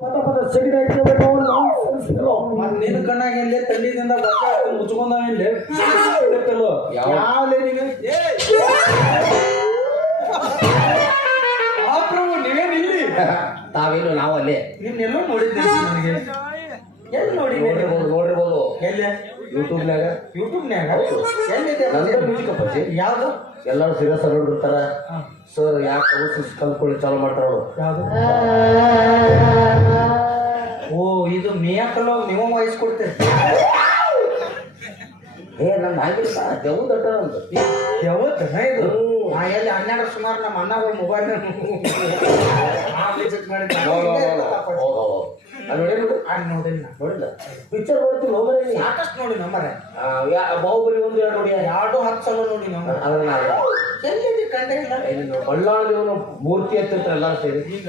ಪದ ಪದ ಸೆಗಡಿ ಹಾಕಿಬೇಕು ನಿನ್ನ ಕಣ್ಣಾಗ ಇಲ್ಲಿ ತಳ್ಳಿದಿಂದ ಮುಚ್ಕೊಂಡ ಇಲ್ಲಿ ಯಾವ್ಲೇ ನೀನು ಆ ಪ್ರಭು ನೀವೇನು ಇಲ್ಲಿ ತಾವೇನು ನಾವು ಅಲ್ಲೇ ನಿನ್ನೆಲ್ಲೋ ನೋಡಿದ್ದೆ ನನಗೆ ಎಲ್ಲಿ ನೋಡಿ ನೋಡಿರ್ಬೋದು ಎಲ್ಲಿ ಯೂಟ್ಯೂಬ್ನಾಗ ಎಲ್ಲಿದೆ ನಂತರ ಮ್ಯೂಸಿಕ್ ಅಪ್ಪಾಜಿ ಯಾವ್ದು ಎಲ್ಲರೂ ಸೀರಿಯಸ್ ನೋಡಿರ್ತಾರ ಸರ್ ಯಾಕೆ ಕಲ್ತ್ಕೊಳ್ಳಿ ಚಾಲು ಮಾಡ್ತಾರ ಅವರು ಯಾವ್ದು ಓ ಇದು ಮೇಯಕ್ಕಲ್ಲ ನೀವು ವಾಯ್ಸ್ ಕೊಡ್ತೇವೆ ನಂದು ಆಗಿಲ್ಲ ದೇವು ದೊಡ್ಡ ಅಂತ ಯಾವತ್ತು ಇದು ಎಲ್ಲಿ 12 ಸುಮಾರು ನಮ್ಮ ಅಣ್ಣಗಳು ಮೊಬೈಲ್ ವಿಸಿಟ್ ನೋಡಿಲ್ಲ ಪಿಕ್ಚರ್ ನೋಡ್ತೀವಿ ಹೋಗ್ರಿ ಸಾಕಷ್ಟು ನೋಡಿ ನಮ್ಮರೆ ಬಾಹುಬಲಿ 1 2 ನೋಡಿ 2 10 ಸಲ ನೋಡಿ ನಾವು ಅದನ್ನ ಎಲ್ಲಿ ಕಂಡೇ ಇಲ್ಲ ಬಳ್ಳಾಳ ದೇವನ ಮೂರ್ತಿ ಹತ್ತಿರ್ತಾರೆ ಎಲ್ಲರೂ ಸೇರಿ ಈಗ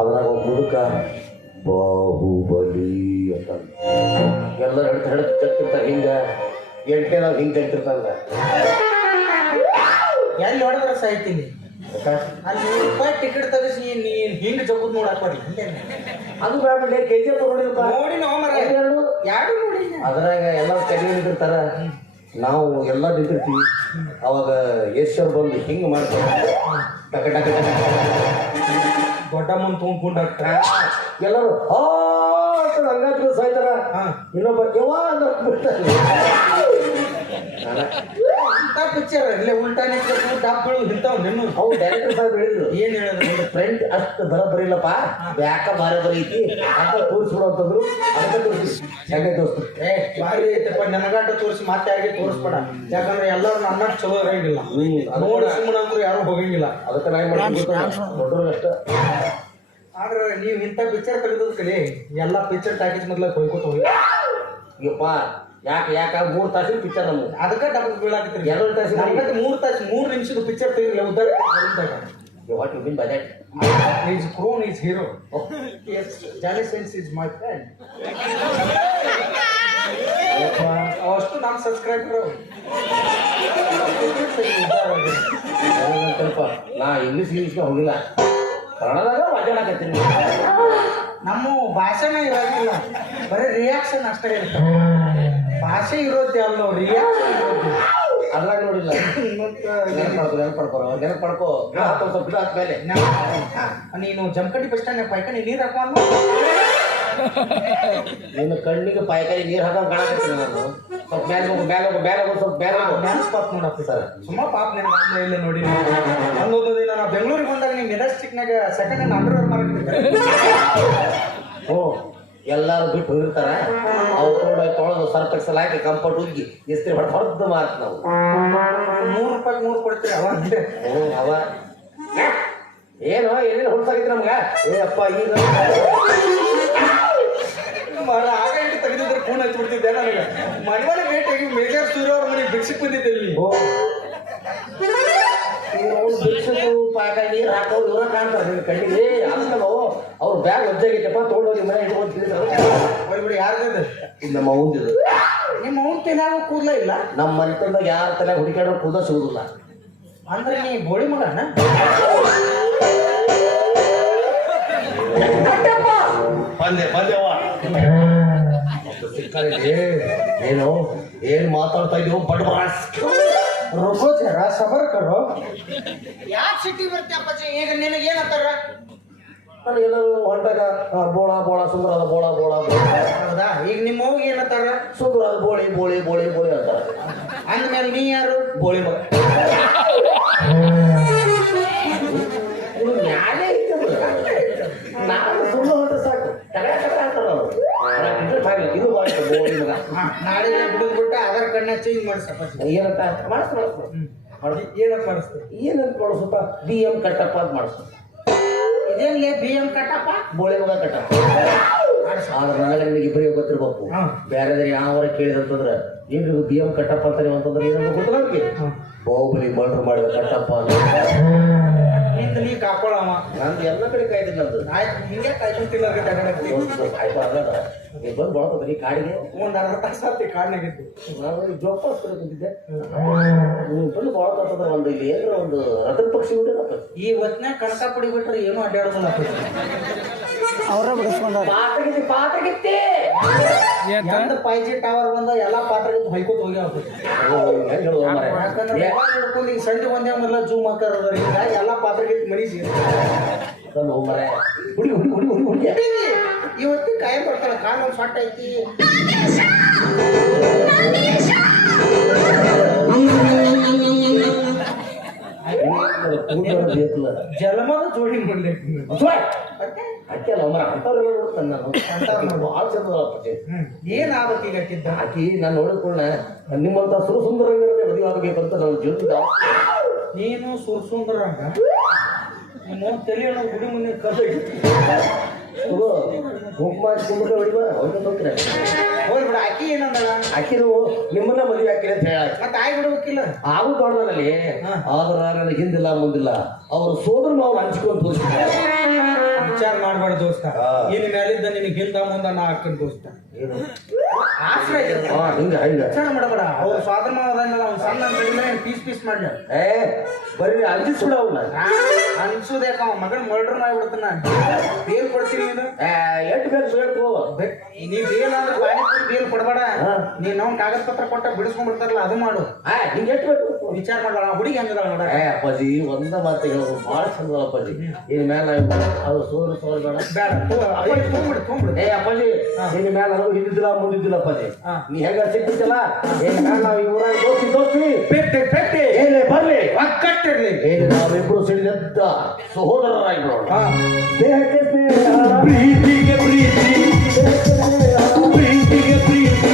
ಅದ್ರಾಗ ಒಬ್ಬ ಮುದುಕ ಬಾಹುಬಲಿ ಅಂತ ಎಲ್ಲರೂ ಹಿಡ್ದು ಕಟ್ಟಿರ್ತಾರೆ ಹಿಂಗ ಎಂಟೇನಾಗ ಹಿಂಗೆ ಕಟ್ಟಿರ್ತಾರ ಎಲ್ಲಿ ಹೊಡೆದ್ರೆ ಸಾಯ್ತೀನಿ ಅಲ್ಲಿ ₹100 ಟಿಕೆಟ್ ತೆಗಿಸಿ ನೀನ್ ಹಿಂಗ್ ಜಗುದ್ ನೋಡಕ್ ಬರ್ಲಿ ಅದು ಬೇಡ KGF ನೋಡಿ ನಾವು ಯಾರು ನೋಡಿ ಅದ್ರಾಗ ಎಲ್ಲರೂ ಕಡಿಮೆ ನಿಂತಿರ್ತಾರ ನಾವು ಎಲ್ಲ ನಿಂತಿರ್ತೀವಿ ಅವಾಗ ಯಶ್ವರ್ ಬಂದು ಹಿಂಗೆ ಮಾಡ್ತಾರೆ ಟಕ ಟಕ ಟಕ ದೊಡ್ಡ ಮುಂದೆ ತುಂಬ್ಕೊಂಡು ಎಲ್ಲರೂ ಹಂಗಾದ್ರು ಸಾಯ್ತಾರ ಇನ್ನೊಬ್ಬ ಯವಾ ಅಂತ ಪಿಕ್ಚರ್ ಇಲ್ಲೇ ಉಲ್ಟಾನೆ ಡಾಬ್ಗಳು ಇಂಥವ್ ನಿನ್ನ ಅವು ಡೈರೆಕ್ಟರ್ ಸಾಹೇಬ್ ಹೇಳಿದ್ರು ಏನ್ ಹೇಳಿದ್ರು ಫ್ರೆಂಡ್ ಅಷ್ಟು ಬರಬರಿಲ್ಲಪ್ಪ ಬ್ಯಾಕ ಬಾರಬರಿ ಐತಿ ಅಂತ ತೋರಿಸ್ಬಿಡು ಅಂತಂದ್ರು ಅದಕ್ಕೆ ತೋರಿಸಿ ಹೆಂಗೆ ದೋಸ್ತು ಬಾರಿ ಐತಪ್ಪ ನನಗಾಟ ತೋರಿಸಿ ಮತ್ತೆ ಯಾರಿಗೆ ತೋರಿಸ್ಬೇಡ ಯಾಕಂದ್ರೆ ಎಲ್ಲರೂ ನನ್ನ ಚಲೋ ಇರಂಗಿಲ್ಲ ನೋಡಿ ಸುಮ್ಮನೆ ಅಂದ್ರು ಯಾರು ಹೋಗಂಗಿಲ್ಲ ಅದಕ್ಕೆ ನಾಯಿ ಮಾಡಿ ಅಷ್ಟ ಆದ್ರೆ ನೀವು ಇಂಥ ಪಿಕ್ಚರ್ ತೆಗೆದ ಕಲಿ ಎಲ್ಲ ಪಿಕ್ಚರ್ ಟಾಕೀಸ್ ಮೊದ್ಲ ಕೊಯ್ಕೋತ ಹೋಗಿ ಯಪ್ಪ ಯಾಕೆ 3 ತಾಸಿನ ಪಿಕ್ಚರ್ ನಮ್ಗೆ ಅದಕ್ಕೆ ಡಬ್ಬ ಬೀಳಾಕತ್ರಿ 2 ತಾಸಿನ 3 ನಿಮಿಷದ ಪಿಕ್ಚರ್ ತೆಗಿಲ್ಲ ಉದ್ದಾರ what you mean by that is ಕ್ರೋನ್ ಈಸ್ ಹೀರೋ ಎಸ್ jolly sense is my friend ಅಷ್ಟು ನಾನು ಸಬ್ಸ್ಕ್ರೈಬರ್ ಸ್ವಲ್ಪ ನಾ ಇಂಗ್ಲೀಷ್ಗೆ ಹೋಗಿಲ್ಲ ಕನ್ನಡದಾಗ ಮಾತಾಡಕತ್ತೀನಿ ನಮ್ಮ ಭಾಷೆನೇ ಇರೋದಿಲ್ಲ ಬರೀ ರಿಯಾಕ್ಷನ್ ಅಷ್ಟೇ ಇರ್ತದೆ ಭಾಷೆ ಇರೋದೇ ಅಲ್ಲ ರಿಯಾಕ್ಷನ್ ಇರೋದು ಅದ್ರಾಗ ನೋಡಿಲ್ಲ ನೆನಪಡ್ಕೋ ಸ್ವಲ್ಪ ಆದ್ಮೇಲೆ ನೀನು ಜಮಖಂಡಿ ಬಸ್ ಸ್ಟ್ಯಾಂಡ್ ಪೈಕಣಿ ನೀರು ಹಾಕೊಂಡು ನಿನ್ನ ಕಣ್ಣಿಗೆ ಪಾಯಕಾಯಿ ನೀರು ಹಾಕೊಂಡು ಕಾಣಕತ್ತೀನಿ ನಾನು ಸ್ವಲ್ಪ ಮೇಲೆ ಹೋಗು ಸ್ವಲ್ಪ ಮೇಲೆ ಡ್ಯಾನ್ಸ್ ಪಾಪ್ ನೋಡಪ್ಪ ಸರ್ ಸುಮ್ಮ ಪಾಪ್ ನಿನಗೆ ಇಲ್ಲ ನೋಡಿ ಒಂದೊಂದು ದಿನ ನಾವು ಬೆಂಗಳೂರಿಗೆ ಬಂದಾಗ ನೀವು ಮೆಜೆಸ್ಟಿಕ್ನಾಗ ಸೆಕೆಂಡ್ ಹ್ಯಾಂಡ್ ಅಂಡರ್ವೇರ್ ಮಾರ್ಕೆಟ್ ಹ್ಞೂ ಎಲ್ಲರೂ ಬಿಟ್ಟು ಹೋಗಿರ್ತಾರ ಅವ್ರು ತೊಳೆದು ಸರ್ಫ್ ಎಕ್ಸಲ್ ಹಾಕಿ ಕಂಫರ್ಟ್ ಉಗ್ಗಿ ಇಸ್ತ್ರಿ ಹೊಡೆದು ಮಾರ್ತ ನಾವು ₹3 3 ಕೊಡ್ತೀರಿ ಅವ ಹ್ಞೂ ಅವ ಏನು ಏನೇನು ಹೊಡ್ಸಾಗಿತ್ತು ನಮ್ಗೆ ಅಪ್ಪ ಈಗ ಆಗ ಇಟ್ಟು ತೆಗೆದಿದ್ರೆ ಫೋನ್ ಹಚ್ಚಿ ಬಿಡ್ತಿದ್ದೆ ನನಗೆ ಮನೆಯೊಳಗೆ ಭೇಟಿಯಾಗಿ ಮೇಜರ್ ಸೂರ್ಯ ಅವ್ರ ಮನೆಗೆ ಭಿಕ್ಷಕ್ ಬಂದಿದ್ದೆ ಇಲ್ಲಿ ಪಾಯಕಾಯಿ ನೀರು ಹಾಕೋರು ಇವ್ರ ಕಾಣ್ತಾರೆ ನಿನ್ನ ಕಣ್ಣಿಗೆ ಅದನ್ನ ಅವ್ರು ಬ್ಯಾಗ್ ಒಜ್ಜಾಗೈತಪ್ಪ ತೊಗೊಂಡೋಗಿ ಮನೆ ಇಟ್ಕೊಂಡು ಹೋಗ್ಬಿಡಿ ಯಾರ್ದು ಇದು ನಮ್ಮ ಅವಂದಿದು ನಿಮ್ಮ ಅವ್ನ ತಲೆಯಾಗ ಕೂದಲ ಇಲ್ಲ ನಮ್ಮ ಮನೆತಂದಾಗ ಯಾರ ತಲೆ ಹುಡುಕಾಡೋ ಕೂದ ಸಿಗುದಿಲ್ಲ ಅಂದ್ರೆ ನೀ ಬೋಳಿ ಮಗನ ಬಂದೆವ್ವ ಏನು ಏನು ಮಾತಾಡ್ತಾ ಇದ್ದೀವಿ ಬಟ್ ರೋಗೋ ಜರ ಸಬರ್ ಕರೋ ಯಾಕೆ ಸಿಟಿ ಬರ್ತಿ ಅಪ್ಪಾಜಿ ಈಗ ನಿನಗೆ ಏನಂತಾರ ನನಗೆಲ್ಲರೂ ಹೊಂಟಾಗ ಬೋಳ ಸುಂದರದ ಬೋಳ ಹೌದಾ ಈಗ ನಿಮ್ಮ ಅವ್ಗೆ ಏನಂತಾರ ಸುಂದರದ ಬೋಳಿ ಅಂತಾರ ಅಂದ್ಮೇಲೆ ನೀ ಯಾರು ಬೋಳಿ ಮಗ ನ್ಯಾಯ ನಾನು ಸುಳ್ಳು ಹೊಂಟ್ರೆ ಸಾಕು ಅಂತಾರ ಇದು ಬೋಳಿ ಮಗ ನಾಳೆ ಬಿಡುದ್ಬಿಟ್ಟ ಅದರ ಕಣ್ಣ ಚೇಂಜ್ ಮಾಡಿಸಪ್ಪ ಏನಂತ ಏನಂತ ಮಾಡಿಸ್ತಾರೆ ಏನಂತ ಮಾಡಿಸಪ್ಪ BM ಕಟ್ಟಪ್ಪ ಅಂತ ಮಾಡಿಸ್ತಾರೆ ಇದೇನ್ಲೇ BM ಕಟ್ಟಪ್ಪ ಬೋಳಿ ಮಗ ಕಟ್ಟಪ್ಪ ಆದ್ರೆ ನನಗೆ ನಿಮಗೆ ಇಬ್ಬರಿಗೆ ಗೊತ್ತಿರ್ಬೇಕು ಬೇರೆ ಯಾವರ ಕೇಳಿದಂತಂದ್ರೆ ಏನು BM ಕಟ್ಟಪ್ಪ ಅಂತಾರೆ ಅಂತಂದ್ರೆ ಏನಂತ ಗೊತ್ತಿಲ್ಲ ಅವ್ರಿಗೆ ಬಾಹುಬಲಿ ಮರ್ಡರ್ ಮಾಡಿದ ಕಟ್ಟಪ್ಪ ಅಂತ ನಿಂದ ನೀ ಕಾಕೊಳ್ಳವ ನಂದು ಎಲ್ಲ ಕಡೆ ಕಾಯ್ದಿಲ್ಲ ನಂದು ಆಯ್ತು ಹಿಂಗೆ ಕಾಯ್ಕೊಂತಿಲ್ಲ ಆಯ್ತು ಅದ ನೀ ಬಂದು ಬಳಕೋದ್ರಿ ಕಾಡಿಗೆ ಒಂದ್ ಅರ್ಧ ತಾಸ ಆತಿ ಕಾಡ್ನಾಗಿದ್ದು ನಾನು ಜೋಪಾನ ಕುಂತಿದ್ದೆ ನೀವು ಬಂದು ಬಳಕೋತಂದ್ರೆ ಒಂದು ಇಲ್ಲಿ ಏನ್ರ ಒಂದು ರಥದ ಪಕ್ಷಿ ಬಿಟ್ಟಿರಪ್ಪ ಈ ಹೊತ್ನ್ಯಾಗ ಕನಕ ಪುಡಿ ಬಿಟ್ರೆ ಏನು ಅಡ್ಡಾಡೋದಿಲ್ಲ ಅವರ ಬಿಡಿಸ್ಕೊಂಡಾರ ಪಾತ್ರಗಿತ್ತಿ ಎಂದ 5G ಟವರ್ ಬಂದ ಎಲ್ಲಾ ಪಾತ್ರಗಿತ್ತು ಹೊಯ್ಕೋತ ಹೋಗಿ ಯಾಕಂದ್ರೆ ಹಿಡ್ಕೊಂಡು ಈಗ ಸಂಜೆ ಒಂದೇ ಒಂದೆಲ್ಲ ಜೂಮ್ ಹಾಕಾರದ ಹಿಂಗಾಗಿ ಎಲ್ಲಾ ಪಾತ್ರಗಿತ್ತು ಮನಿ ಹುಡಿ ಹುಡಿ ಹುಡಿ ಹುಡಿ ಹುಡಿ ಇವತ್ತಿ ಕಾಯಿ ಬರ್ತಾಳೆ ಕಾಲ್ ಒಂದು ಸೊಟ್ಟ ಐತಿ ಜಲಮದ ಜೋಡಿ ಮಾಡ್ಲಿಕ್ಕೆ ಅಕ್ಕಿ ಅಲ್ಲ ಮರ ಅಂತವ್ರು ನೋಡ್ತಾನೆ ನಾನು ಭಾಳ ಚಂದ ಏನ್ ಆಗ್ಬೇಕು ಈಗ ಅಕ್ಕಿದ್ದ ಆಕಿ ನಾನು ನೋಡಿಕೊಳ್ಳ ನಿಮ್ಮಂತ ಸುಂದರ ಮದುವೆ ಆಗಬೇಕಂತ ನಾವು ಜೀವನದ ನೀನು ಸುರ್ಸುಂದ್ರ ನಿಮ್ಮ ತಲೆ ಗುಡಿ ಮುಂದೆ ಕರ್ದಾಗಿತ್ತು ಕುಂಕುಮ ಹಚ್ಕೊಂಡ್ರೆ ಹೊಡಿಬ ಅವ್ರಿಗೆ ನೋಡ್ತೀರ ಹೋಗ್ಬಿಡ ಆಕಿ ಏನಂದಳ ಆಕಿನು ನಿಮ್ಮನ್ನ ಮದುವೆ ಹಾಕಿರಿ ಅಂತ ಹೇಳ ಮತ್ತೆ ಆಯ್ ಬಿಡ್ಬೇಕಿಲ್ಲ ಆಗೂ ದೊಡ್ಡದಲ್ಲಿ ಆದ್ರ ನನಗೆ ಹಿಂದಿಲ್ಲ ಮುಂದಿಲ್ಲ ಅವರು ಸೋದರ ಮಾವನ ಹಂಚ್ಕೊಂಡು ತೋರಿಸ್ತಾರೆ ವಿಚಾರ ಮಾಡ್ಬೇಡ ದೋಸ್ತ ಇನ್ ಮೇಲಿದ್ದ ನಿನಗೆ ಹಿಂದ ಮುಂದ ನಾ ಹಾಕನ್ ದೋಸ್ತ ಆಶ್ರಯ ಹಿಂಗ ವಿಚಾರ ಮಾಡಬೇಡ ಅವ್ರು ಸ್ವಾತಂತ್ರ್ಯ ಮಾವದಲ್ಲ ಅವ್ನು ಸಣ್ಣ ಕಡಿಮೆ ಪೀಸ್ ಮಾಡ್ಯ ಬರೀ ಅಂಜಿಸ್ಬಿಡ ಅವ್ನ ಅನ್ಸುದೇಕ ಅವ ಮಗನ ಮರ್ಡರ್ ಮಾಡ್ಬಿಡ್ತಾನ ಬೇಲ್ ಕೊಡ್ತೀನಿ ನೀನು ಎಷ್ಟು ಬೇಕು ನೀ ಬೇಲ್ ಅಂದ್ರೆ ಪಾನಿಪುರಿ ಬೇಲ್ ಕೊಡಬೇಡ ನೀನ್ ಅವ್ನ ಕಾಗದ ಪತ್ರ ಕೊಟ್ಟ ಬಿಡಿಸ್ಕೊಂಡ್ ಬಿಡ್ತಾರಲ್ಲ ಅದು ಮಾಡು ನಿಂಗೆ ಎಷ್ಟು ಬೇಕು ವಿಚಾರ ಮಾಡಬೇಡ ಹುಡುಗಿ ಹಂಗದ ನೋಡ ಅಪ್ಪಾಜಿ ಒಂದ ಮಾತಿಗಳು ಭಾಳ ಚಂದ ಅಪ್ಪಾಜಿ ಇನ್ ಮೇಲೆ ಅದು ಸೋದರ ಸೋದರ ಬೇಡ ತೊಗೊಂಬಿಡು ಅಪ್ಪಾಜಿ ಇನ್ ಮೇಲೆ ಅದು ಹಿಂದಿದ್ದಿಲ್ಲ ಮುಂದಿದ್ದಿಲ್ಲ ಅಪ್ಪಾಜಿ ನೀ ಹೆಂಗ ಸಿಕ್ಕಿತ್ತಲ್ಲ ಇನ್ ಮೇಲೆ ನಾವು ಈ ಊರಾಗ ದೋಸ್ತಿ ಪೆಟ್ಟಿ ಏನೇ ಬರ್ಲಿ ಒಕ್ಕಟ್ಟಿರ್ಲಿ ಏನು ನಾವಿಬ್ರು ಸಿಡಿದದ್ದ ಸಹೋದರರಾಗಿ ನೋಡೋಣ ದೇಹಕ್ಕೆ ಸ್ನೇಹ ಪ್ರೀತಿಗೆ ಪ್ರೀತಿ ಪ್ರೀತಿಗೆ ಪ್ರೀತಿ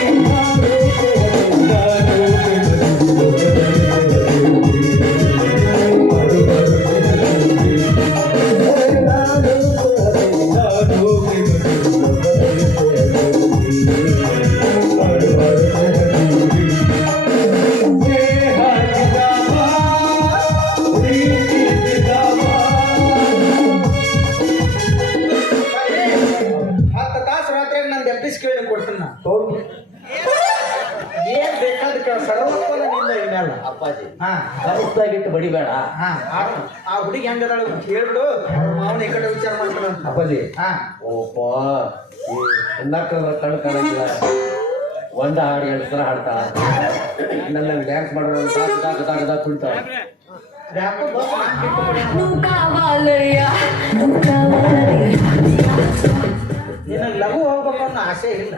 ಏನ್ ಬೇಕಾದ ಸರ್ವಸ್ವನ ನಿಂದ ಇನ್ಮೇಲ ಅಪ್ಪಾಜಿ ಕರುಸ್ತಾಗಿಟ್ಟು ಬಡಿಬೇಡ ಆ ಹುಡುಗಿ ಹೆಂಗದಾಳ ಹೇಳ್ಬಿಡು ಮಾವನ ಈ ಕಡೆ ವಿಚಾರ ಮಾಡ್ತಾನ ಅಪ್ಪಾಜಿ ಓಪ ಈ ಹೆಣ್ಣಕ್ಕಂದ್ರ ಕಣ್ಣು ಕಾಣಂಗಿಲ್ಲ ಒಂದ ಹಾಡು ಎರಡು ಸಲ ಹಾಡ್ತಾಳ ನನ್ನ ಡ್ಯಾನ್ಸ್ ಮಾಡೋಣ ದಾಕ ಕುಳಿತಾಳ ನಿನಗೆ ಲಘು ಹೋಗ್ಬೇಕು ಅನ್ನೋ ಆಸೆ ಇಲ್ಲ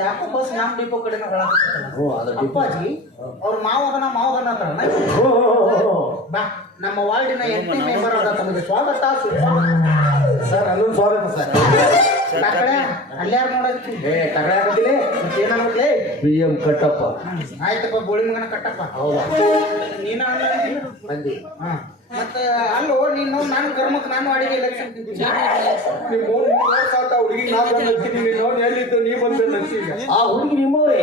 ಯಾಕೋ ಬಸ್ ನಮ್ಮ ಡಿಪೋ ಕಡೆ ಅಪ್ಪಾಜಿ ಅವ್ರ ಮಾವದನ ಅಂತಾರ ಬಾ ನಮ್ಮ ವಾರ್ಡಿನ 8ನೇ ಮೆಂಬರ್ ಅದ ತಮಗೆ ಸ್ವಾಗತ ಸರ್ ಅಲ್ಲೂ ಸ್ವಾಗತ ಸರ್ ಅಲ್ಯಾರು ನೋಡಕ್ಕೆ ತಗೊಳ್ಳಿ PM ಕಟ್ಟಪ್ಪ ಆಯ್ತಪ್ಪ ಬೋಳಿ ಮಗನ ಕಟ್ಟಪ್ಪ ಹೌದಾ ನೀನ ಮಂದಿ ಮತ್ತೆ ಅಲ್ಲೋ ನೀನು ನನ್ನ ಕರ್ಮಕ್ಕೆ ನಾನು ಅಡಿಗೆ ಎಲೆಕ್ಷನ್ ಎಲ್ಲಿದ್ದು ನೀ ಬಂದ ಆ ಹುಡುಗಿ ನಿಮ್ಮವ್ರೆ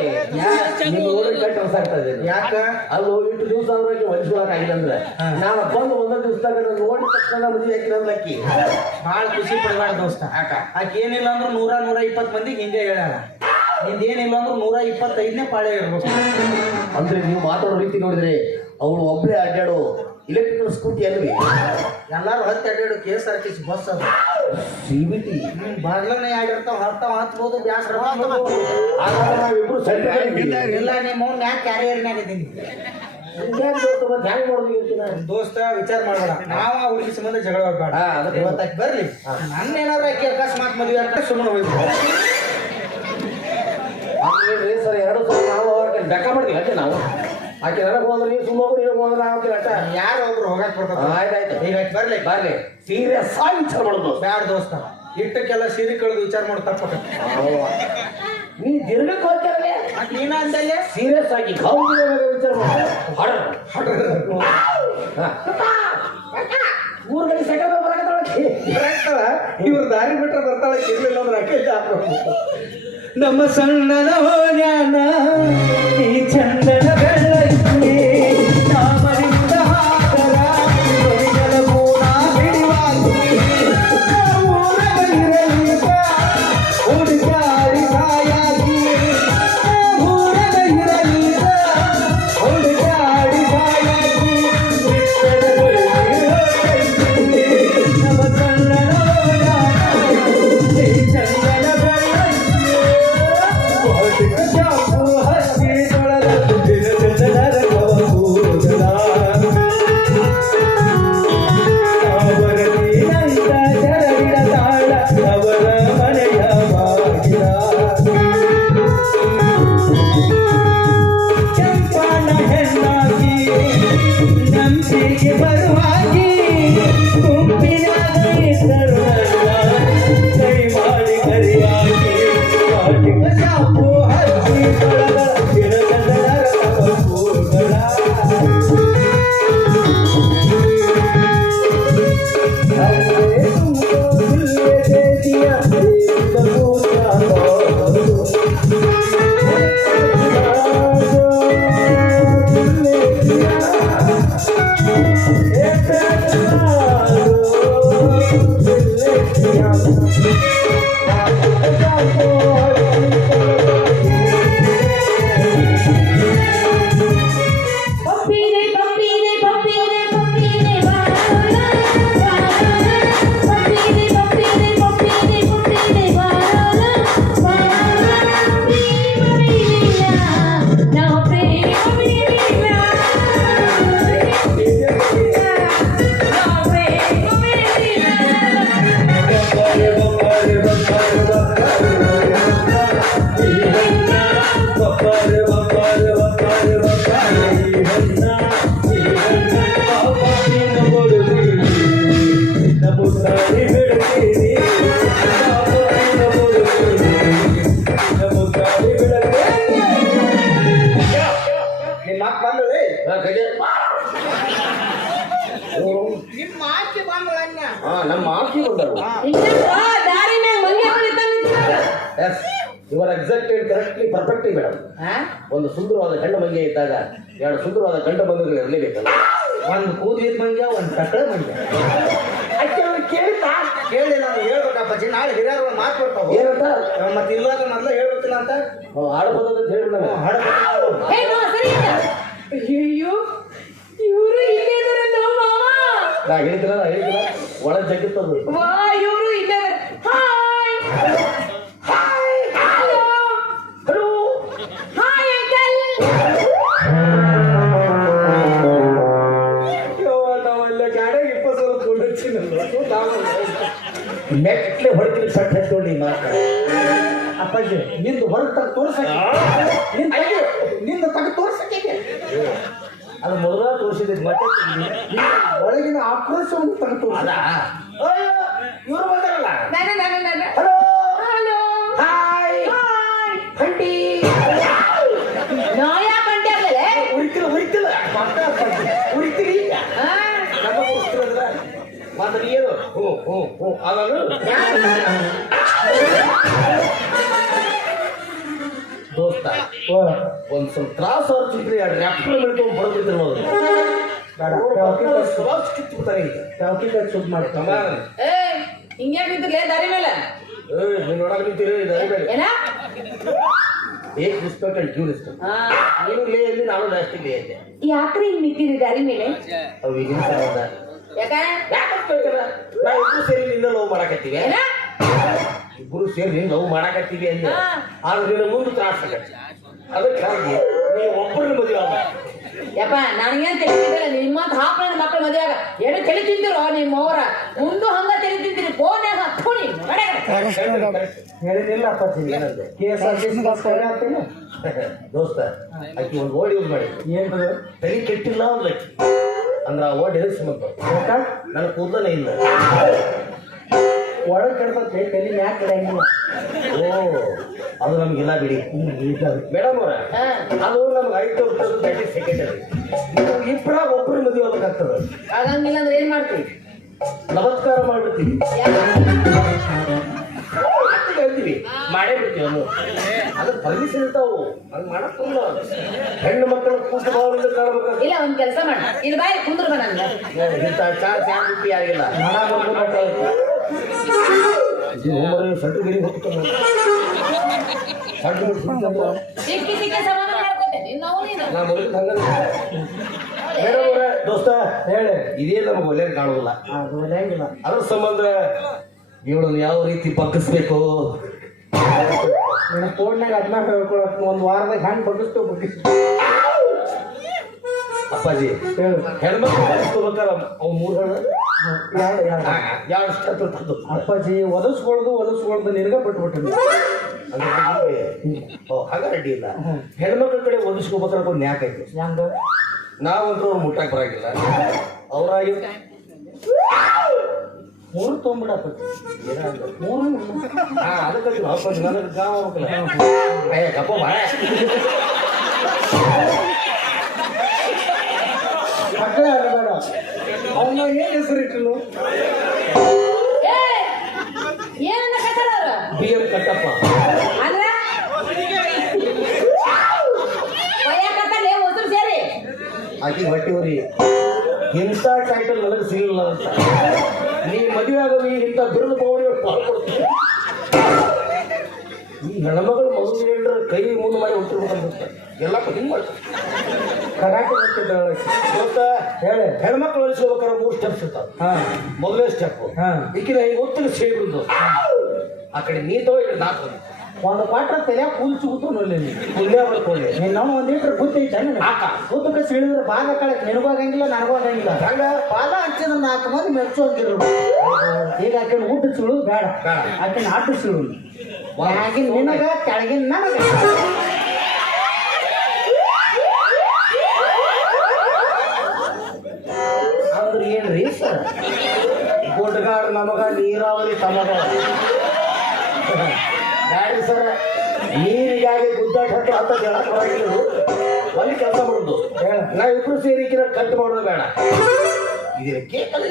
ಯಾಕ ಅಲ್ಲೋ ಇಷ್ಟು ದಿವಸ ಅವ್ರಿಗೆ ಹೊಲಿಸ್ಕೊಳಕಾಗಿಲ್ಲ ಅಂದ್ರೆ ನಾನು ಬಂದು ಒಂದೊಂದು ದಿವಸದಾಗ ನೋಡಿ ತಕ್ಷಣ ಮದುವೆ ಹಾಕಿನ ಅಕ್ಕಿ ಭಾಳ ಖುಷಿ ಪಡಬಾರ್ದು ದೋಸ್ತ ಆಕೆ ಏನಿಲ್ಲ ಅಂದ್ರೆ 100-120 ಮಂದಿಗೆ ಹಿಂಗೆ ಹೇಳ್ಯಾರ ನಿಂದೇನಿಲ್ಲ ಅಂದ್ರೆ 125ನೇ ಪಾಳೆ ಇರ್ಬೇಕು ಅಂದ್ರೆ ನೀವು ಮಾತಾಡೋ ರೀತಿ ನೋಡಿದ್ರೆ ಅವಳು ಒಬ್ಬಳೇ ಅಡ್ಡಾಡೋ ಇಲೆಕ್ಟ್ರಿಕಲ್ ಸ್ಕೂಟಿ ಅಲ್ವಿ ಎಲ್ಲಾರು ಹತ್ತಿ ಅಡ್ಡಾಡು KSRTC ಬಸ್ ಅದು CBT ಬಾಗ್ಲನೇ ಆಗಿರ್ತಾವ ಹತ್ಬೋದು ಬ್ಯಾಸ್ರ ನಾವಿಬ್ರು ಇಲ್ಲ ನಿಮ್ಮ ಮ್ಯಾಗ ಕ್ಯಾರಿಯರ್ನಾಗ ಇದ್ದೀನಿ ದೋಸ್ತ ವಿಚಾರ ಮಾಡಬೇಡ ನಾವ ಹುಡುಗಿ ಸಂಬಂಧ ಜಗಳ ಬೇಡ ಇವತ್ತಾಕಿ ಬರ್ಲಿ ನನ್ನ ಏನಾದ್ರು ಆಕಿ ಅಕಸ್ಮಾತ್ ಮದುವೆ ಆಗ್ತದೆ ಸುಮ್ಮನೆ ಹೋಗ್ಬೇಕು ಸರ್ 2 ಸಲ ನಾವು ಬೆಕ್ಕ ಮಾಡ್ತೀವಿ ಅಷ್ಟೇ ನಾವು ಆಕೆ ನನಗೆ ಹೋದ್ರೆ ನೀವು ಸುಮ್ಮನೆ ನೀವು ಹೋದ್ರೆ ಆಗ್ತೀವಿ ಅಷ್ಟ ಯಾರು ಒಬ್ರು ಹೋಗಕ್ ಬರ್ತದೆ ಆಯ್ತಾಯ್ತು ಈಗ ಬರ್ಲಿ ಸೀರಿಯಸ್ ಆಗಿ ವಿಚಾರ ಮಾಡೋದು ಬ್ಯಾಡ ದೋಸ್ತ ಇಟ್ಟಕ್ಕೆಲ್ಲ ಸೀರೆ ಕಳೆದು ವಿಚಾರ ಮಾಡಿ ತಪ್ಪಕ ನೀ ದಿರ್ಗಕ್ಕೆ ಹೋಗ್ತಾರೆ ನೀನ ಅಂದಲ್ಲೇ ಸೀರಿಯಸ್ ಆಗಿ ವಿಚಾರ ಮಾಡಿ ಮೂರು ಗಂಟೆ ಸೆಕೆಂಡ್ ಬರಕತ್ತಾಳ ಇವ್ರ ದಾರಿ ಬಿಟ್ರೆ ಬರ್ತಾಳೆ ಇರ್ಲಿಲ್ಲ ಅಂದ್ರೆ ಅಕ್ಕೈತೆ ಹಾಕ್ಬೇಕು ನಮ್ಮ ಸಣ್ಣನ ಜ್ಞಾನ ಈ ಚಂದನ ಬೆಳಗ್ಗೆ ನಾಮರಿಂದ ಹಾಕರ ಪ್ರೀತಿಗೆ ಬರುವಾಗಿ ಗುಂಪಿನಾಗ ಇದ್ದರು ಕೈ ಮಾಡಿ ಕರಿಯಾಗಿ ಕಾಟಿಕ ಶಾಪು ಹಚ್ಚಿ ನಿಮ್ಮ ಆಚೆ ಬಂದಳನ್ನ ನಮ್ಮ ಆಕಿ ಬಂದರು ದಾರಿ ಮ್ಯಾಗ ಮಂಗೆ yes your exactly correctly perfectly madam. ಒಂದು ಸುಂದರವಾದ ಗಂಡ ಮಂಗೆ ಇದ್ದಾಗ ಎರಡು ಸುಂದರವಾದ ಗಂಡ ಮಂಗಗಳು ಇರಲೇಬೇಕಲ್ಲ. ಒಂದು ಕೂದಲಿದ ಮಂಗ್ಯ ಒಂದು ತಕ್ಕಳ ಮಂಗ್ಯ ಕೇಳಿ ನಾನು ಹೇಳ್ಬೇಕಪ್ಪಾಜಿ. ನಾಳೆ ಹಿರಿಯರು ಒಂದು ಮಾತು ಬರ್ತಾವ ಏನಂತ ಮತ್ತೆ ಇಲ್ಲಾದ ಮೊದಲ ಹೇಳ್ಬೇಕಿಲ್ಲ ಅಂತ ಆಡಬಹುದು ಅಂತ ಹೇಳಿ ನಾನು ಅಯ್ಯೋ ಇವರು ಇಲ್ಲೇ ಇದಾರಲ್ಲ ಮಾಮ. ನಾ ಹೇಳಿದ್ರ ಒಳ ಜಗ್ಗಿತ್ತದು. ವಾ ಇವರು ಇಲ್ಲೇ hi hi hello hello hi uncle. ನೆಟ್ಲೆ ಹೊಡ್ತೀನಿ ಸಟ್ ಹಚ್ಕೊಂಡು ಮಾತ್ರ ಅಪ್ಪಾಜಿ ನಿಂದು ಹೊರಗೆ ತಗ ತೋರ್ಸಕ್ಕೆ ನಿಂದ ತಗ ತೋರ್ಸಕ್ಕೆ ಅದು ಮೊದಲ ತೋರಿಸಿದ್ದು ಮತ್ತೆ ಒಳಗಿನ ಆಕ್ರೋಶವನ್ನು ತಗ ತೋರ್ಸ. ಇವರು ಬಂದಾರಲ್ಲ. ನಾನು ಹಲೋ ಹಲೋ ಹಾಯ್ ಹಾಯ್ ಹಂಟಿ ನಾ ಯಾಕೆ ಅಂಟಿ ಆಗ್ಲೇ ಉರಿತಿಲ್ಲ ಉರಿತೀರಿ ಈಗ ನಮ್ಮ ಉರಿಸ್ತಿರಲ್ಲ ಮಾತ್ರ ಏನು ಹ್ಞೂ ಅದನ್ನು ದೋಸ್ತ ಒಂದ್ ಸ್ವಲ್ಪ ತ್ರಾಸ ಆಗ್ತಿದ್ರಿ ಆ ರ್ಯಾಪ್ಟರ್ ಮೇಳ್ಕೊಂಡು ಬಡಬಿಡ್ತಾರೆ ಕಿತ್ಬಿಡ್ತಾರೆ ಈಗ ಚಾವಕಿ ಕೈ ಸುದ್ ಮಾಡ್ತಾವ. ಏ ಹಿಂಗ್ಯಾಕ್ ನಿಂತಿರ್ಲೇ ದಾರಿ ಮೇಲೆ ನೀವು ನೋಡಕ್ ನಿಂತೀರಿ ಏನ ಏಕ್ ರಿಸ್ಪೆಕ್ಟ್ ಅಂಡ್ ಡ್ಯೂ ರಿಸ್ಪೆಕ್ಟ್. ನೀನು ಲೇ ಇಲ್ಲಿ ನಾನು ಲಾಸ್ಟಿಗೆ ಲೇ ಇದ್ದೆ. ಯಾಕ್ರಿ ಹಿಂಗ್ ನಿಂತಿರಿ ದಾರಿ ಮೇಲೆ? ಅವು ಈಗಿನ ಸಂಬಂಧ ಯಾಕ ಯಾಕಂತಲ್ಲ ನಾವು ಇಬ್ರು ಸೇರಿ ನಿನ್ನ ಲವ್ ಮಾಡಕತ್ತೀವಿ. ಏನ ಇಬ್ರು ಸೇರಿ ಲವ್ ಮಾಡಕತ್ತೀವಿ ಅಂದೆ. ಆದ್ರೆ ನಿನ್ನ ಮುಂದೆ ತ್ರಾಸ ಆಗತ್ತೆ. ಅದಕ್ಕಾಗಿ ನೀವು ಒಬ್ಬರನ್ನ ಮದುವೆ ಆಗ. ಯಪ್ಪ ನನಗೇನ್ ತಿಳಿತಿದ್ದಲ್ಲ ನಿಮ್ಮಂತ ಹಾಕಣ ಮಕ್ಕಳ ಮದುವೆಯಾಗ ಏನು ತಲೆ ತಿಂತಿರೋ ನಿಮ್ಮ ಅವರ ಮುಂದೆ ಹಂಗ ತಲೆ ತಿಂತೀರಿ ಫೋನ್ಯಾಗ ಹತ್ಕೊಳಿ ಹೇಳಿದಿಲ್ಲ ಅಪ್ಪಾಜಿ. KSRTC ದೋಸ್ತ ಆಕಿ ಒಂದು ವರ್ಡ್ ಯೂಸ್ ಮಾಡಿ ಏನ್ ತಲೆ ಕೆಟ್ಟಿಲ್ಲ ಅಂದ್ರೆ ಆಕಿ ಅಂದ್ರೆ ಆ ವರ್ಡ್ ಎದಕ್ಕೆ ಸಂಬಂಧ ನನ್ನ ಕೂದಲೇ ಇಲ್ಲ. ಒಳಗೆ ಕೆಡ್ತೈತೆ ತಲೆ ಮ್ಯಾಕ್ ಕೆಡಂಗಿಲ್ಲ. ಓ ಅದು ನಮಗೆಲ್ಲ ಬಿಡಿ ಮೇಡಮ್ ಅವ್ರ ಅದು ನಮ್ಗೆ 5 ಸೆಕೆಂಡ್ ನೀವು ಇಬ್ಬರಾಗ ಒಬ್ಬರು ಮದುವೆ ಆಗ್ಬೇಕಾಗ್ತದೆ. ಆಗಂಗಿಲ್ಲ ಅಂದ್ರೆ ಏನ್ ಮಾಡ್ತೀವಿ? ನಮಸ್ಕಾರ ಮಾಡ್ಬಿಡ್ತೀವಿ ಹೇಳ್ತೀವಿ ಮಾಡೇ ಬಿಡ್ತೀವಿ ಅನ್ನು ಅದಕ್ಕೆ ಪರ್ಮಿಷನ್ ಇರ್ತಾವು ಹಂಗೆ ಮಾಡಕ್ಕಿಲ್ಲ. ಹೆಣ್ಣು ಮಕ್ಕಳ ಕೂಟ ಭಾವನೆಯಿಂದ ಕಾಣಬೇಕಾಗ್ತದೆ. ಇಲ್ಲ ಒಂದ್ ಕೆಲಸ ಮಾಡ ಇಲ್ಲಿ ಬಾಯ್ ಕುಂದ್ರ ಬಾ ನನ್ಗ ಇಂಥ ಚಾನ್ಸ್ ಯಾರು ಬಿಟ್ಟು ಯಾರಿಗಿಲ್ಲ. ಸೆಂಟ್ರಿಗಿರಿ ಹೋಗ್ತಾನೆ ಸಿಕ್ಕಿ ಸಮಾಧಾನ ಮಾಡ್ಕೋತೇನೆ ನಾವು ನೀನು ನಾ ಮೊದಲು ಹಂಗ ಮೇಡಮ್ ಅವ್ರೆ ದೋಸ್ತ ಹೇಳಿ ಇದೇ ನಮಗೆ ಒಳ್ಳೆ ಕಾಣುದಿಲ್ಲ. ಅದು ಹೆಂಗಿಲ್ಲ. ಅದ್ರ ಸಂಬಂಧ ಇವಳನ್ನು ಯಾವ ರೀತಿ ಬಗ್ಗಿಸ್ಬೇಕು ನನ್ನ ಫೋನ್ನಾಗ ಅದನ್ನ ಹೇಳ್ಕೊಳಕ್ ಒಂದು ವಾರದಾಗ ಹೆಂಗೆ ಬಗ್ಗಿಸ್ತೇವೆ ಬಗ್ಗಿಸ್ತು. ಅಪ್ಪಾಜಿ ಹೇಳು ಹೆಣ್ಮಕ್ಳು ಬಗ್ಗಿಸ್ಕೋಬೇಕಾರೆ ಅವು 3 ಹೇಳ ಯಾವ ಅಪ್ಪಾಜಿ ಒದಸ್ಕೊಳ್ದು ನಿನಗ ಬಿಟ್ಬಿಟ್ಟು ಹಾಗ ಅಡ್ಡಿ ಇಲ್ಲ. ಹೆಣ್ಮಕ್ಳ ಕಡೆ ಒದಿಸ್ಕೋಬೇಕಾದ್ರೆ ಒಂದು ನ್ಯಾಕ್ ಐತಿ. ಹೆಂಗ ನಾವಂತೂ ಅವ್ರು ಮುಟ್ಟಕ್ಕೆ ಬರಾಗಿಲ್ಲ. ಅವರಾಗಿ ಮೂರು ತೊಗೊಂಬಿಡಪ್ಪ ಮೂರು ಅದಕ್ಕೆ ವಾಪಸ್ ನನಗೆ ಗಾವ ಕಪ್ಪ ಬಾಳೆ ಮಕ್ಕಳೇ ಆಗಬೇಡ ಅವನ್ನ ಏನು ಹೆಸರಿಟ್ಟನು ಏ ಏನನ್ನ ಕಟ್ಟಲ್ಲ ಬಿ ಎಂ ಕಟ್ಟಪ್ಪ ಅಂದ್ರೆ ಕಟ್ಟಲೆ ಹೊಸರು ಸೇರಿ ಆಕಿ ಹೊಟ್ಟಿ ಹೊರಿ ಇಂಥ ಟೈಟಲ್ ನನಗೆ ಸಿಗಲಿಲ್ಲ ಅಂತ ನೀ ಮದುವೆ ಆಗೋದು ಇಂಥ ಬಿರುದು ಪೌಡಿಗೆ ಪಾಲ್ಕೊಡ್ತೀನಿ ಈ ಹೆಣ್ಮಗಳು ಮಗುವಿನ ಕೈ ಮುಂದೆ ಮಾಡಿ ಹುಟ್ಟಿರ್ಬೇಕಂತ ಎಲ್ಲ ಹಿಂಗೆ ಮಾಡ್ತಾರೆ ಕರಾಟೆ ಗೊತ್ತಿದ್ದಾಳೆ ಗೊತ್ತಾ ಹೇಳಿ ಹೆಣ್ಮಕ್ಳು ಹೊಲಿಸ್ಕೋಬೇಕಾದ್ರೆ 3 ಸ್ಟೆಪ್ಸ್ ಇರ್ತಾವೆ ಹಾಂ ಮೊದಲನೇ ಸ್ಟೆಪ್ ಹಾಂ ಈಕಿನ ಈಗ ಒತ್ತಿಗೆ ಸೇರಿಬಿಡುದು ಆ ಕಡೆ ನೀ ತಗೋ ಈ ಕಡೆ ನಾ ತಗೋ ಒಂದು ಪಾತ್ರ ತಲೆ ಕೂಲ್ ಸಿಗುತ್ತೋ ನೋಡಿ ಪುಣ್ಯ ಬರ್ಕೊಳ್ಳಿ ನೀನು ನಾವು ಒಂದು ಲೀಟ್ರ್ ಬುದ್ಧಿ ಐತೆ ಹಾಕ ಊಟಕ್ಕೆ ಸಿಳಿದ್ರೆ ಬಾಗ ಕಳಕ್ಕೆ ನಿನಗೂ ಆಗಂಗಿಲ್ಲ ನನಗೂ ಆಗಂಗಿಲ್ಲ ಹಂಗ ಬಾಲ ಹಚ್ಚಿದ್ರೆ 4 ಮಂದಿ ಮೆಚ್ಚೋಂಗಿರು ಈಗ ಆಕಿನ ಊಟ ಸಿಳು ಬೇಡ ಬೇಡ. ಆಕಿನ ಆಟ ಸಿಳು ಮ್ಯಾಗಿನ ನಿನಗ ಕೆಳಗಿನ ನನಗ ಅಂದ್ರೆ ಏನ್ರಿ ಸರ್ ಗುಡ್ಗಾಡ್ ನಮಗ ನೀರಾವರಿ ತಮಗ ಗಾಡಿ ಸರ್ ನೀರಿಗಾಗಿ ಗುದ್ದಾಟ ಅಂತ ಹೇಳಕ್ ಬರಂಗಿಲ್ಲ ಅಲ್ಲಿ ಕೆಲಸ ಮಾಡೋದು ನಾವಿಬ್ರು ಸೇರಿ ಕಟ್ ಮಾಡೋದು ಬೇಡ ಇದಿನ ಕೇಕಲ್ಲ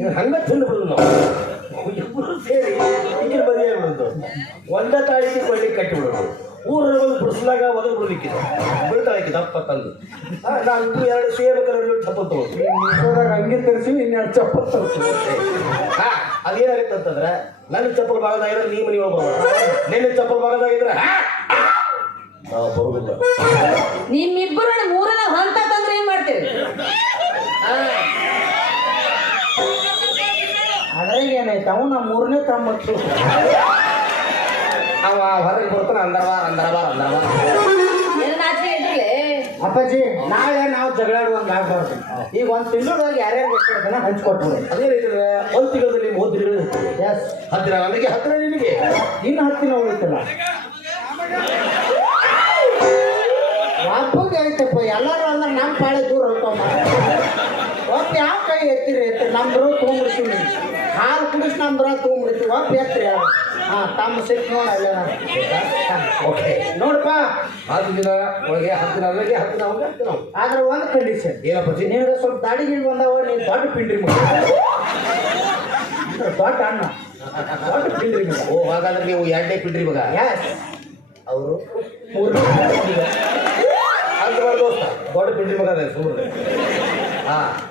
ಇದು ಹಂಗ ತಿಂದು ಬಿಡುದು ನಾವು ಇಬ್ಬರು ಸೇರಿ ಈಗಿನ ಮದುವೆ ಬಿಡುದು ಒಂದ ತಾಳಿಗೆ ಕೊಳ್ಳಿ ಕಟ್ಟಿ ಬಿಡೋದು ಊರಲ್ಲಿ ಒಂದು ಬಿಡಿಸಿದಾಗ ಒದಗಿ ಬಿಡ್ಲಿಕ್ಕಿದೆ ಬಿಡ್ತಾಳಕ್ಕೆ ದಪ್ಪ ತಂದು ನಾನು 2 ಸೇವೆ ಕಲರ್ ಚಪ್ಪಲ್ ತಗೋದು ಹಂಗೆ ತರಿಸಿ ಇನ್ನೆರಡು ಚಪ್ಪಲ್ ತರ್ತೀವಿ ಅದೇನಾಗುತ್ತೆ ಅಂತಂದ್ರೆ ನನ್ನ ಚಪ್ಪಲ್ ಭಾಗದಾಗಿದ್ರೆ ನೀ ಮನೆ ಹೋಗ್ಬಾರ್ದು ನಿನ್ನ ಚಪ್ಪಲ್ ಭಾಗದಾಗಿದ್ರೆ ನಾವು ಬರುವುದಿಲ್ಲ ನಿಮ್ಮಿಬ್ಬರು ಮೂರನ ಹಂತ ತಂದ್ರೆ ಏನ್ ಮಾಡ್ತೀರಿ ಅದ್ರಾಗ ಏನೈತೆ ಅವನ 3ನೇ ತಮ್ಮತ್ತು ಅವ ಹೊರಗೆ ಬರ್ತಾನೆ ಅಂದರವಾರ ಏನ್ ನಾಚಿಕೆ ಇದ್ರಲ್ಲಿ ಅಪ್ಪಾಜಿ ನಾಳೆ ನಾವು ಜಗಳಾಡುವಂಗೆ ಆಗ್ಬಾರ್ದು ಈಗ 1 ತಿಂಗಳದಾಗ ಯಾರ್ಯಾರು ಎಷ್ಟು ಹೇಳ್ತಾನೆ ಹಂಚ್ಕೊಟ್ಬಿಡು ಅದೇ ರೀತಿಯ 1 ತಿಂಗಳಲ್ಲಿ 30 ದಿನಗಳು ಎಸ್ 10 ನನಗೆ 10 ನಿನಗೆ ಇನ್ನು 10 ದಿನ ಉಳಿತಲ್ಲ ಹಬ್ಬಗೆ ಐತಪ್ಪ ಎಲ್ಲರೂ ಅಂದ್ರೆ ನಮ್ಮ ಪಾಳೆ ದೂರ ಹೋಗ್ತಾವ ಒಬ್ಬ ಯಾವ ಕೈ ಎತ್ತಿರಿ ನಮ್ದ್ರ ತೊಗೊಂಡ್ಬಿಡ್ತೀವಿ ಹಾಲು ಕುಡಿಸಿ ನಮ್ದ್ರ ತೊಗೊಂಡ್ಬಿಡ್ತೀವಿ ಒಬ್ಬ ಎತ್ತಿರಿ ಯಾರು ಹಾಂ ತಮ್ಮ ಸಿಟ್ಟು ನೋಡಿ ಅಲ್ಲ ಓಕೆ ನೋಡಪ್ಪ 10 ದಿನ ಒಳಗೆ 10 ದಿನ ಅಲ್ಲಿಗೆ 10 ದಿನ ಅವಾಗ 10 ದಿನ ಅವಾಗ. ಆದ್ರೆ ಒಂದು ಕಂಡೀಷನ್ ಏನಪ್ಪ ಜಿ ನಿನಗೆ ಸ್ವಲ್ಪ ದಾಡಿ ಗಿಡಿ ಬಂದಾವ ನೀನು ದೊಡ್ಡ ಪಿಂಡ್ರಿ ಮಗ ದೊಡ್ಡ ಅಣ್ಣ ದೊಡ್ಡ ಪಿಂಡ್ರಿ ಮಗ ಓ ಹಾಗಾದ್ರೆ ನೀವು 2ನೇ ಪಿಡ್ರಿ ಮಗ ಎಸ್ ಅವರು 3 ಅಂತ ದೋಸ್ತ ದೊಡ್ಡ ಪಿಡ್ರಿ ಮಗ ಅದೇ ಸುಮ್ಮನೆ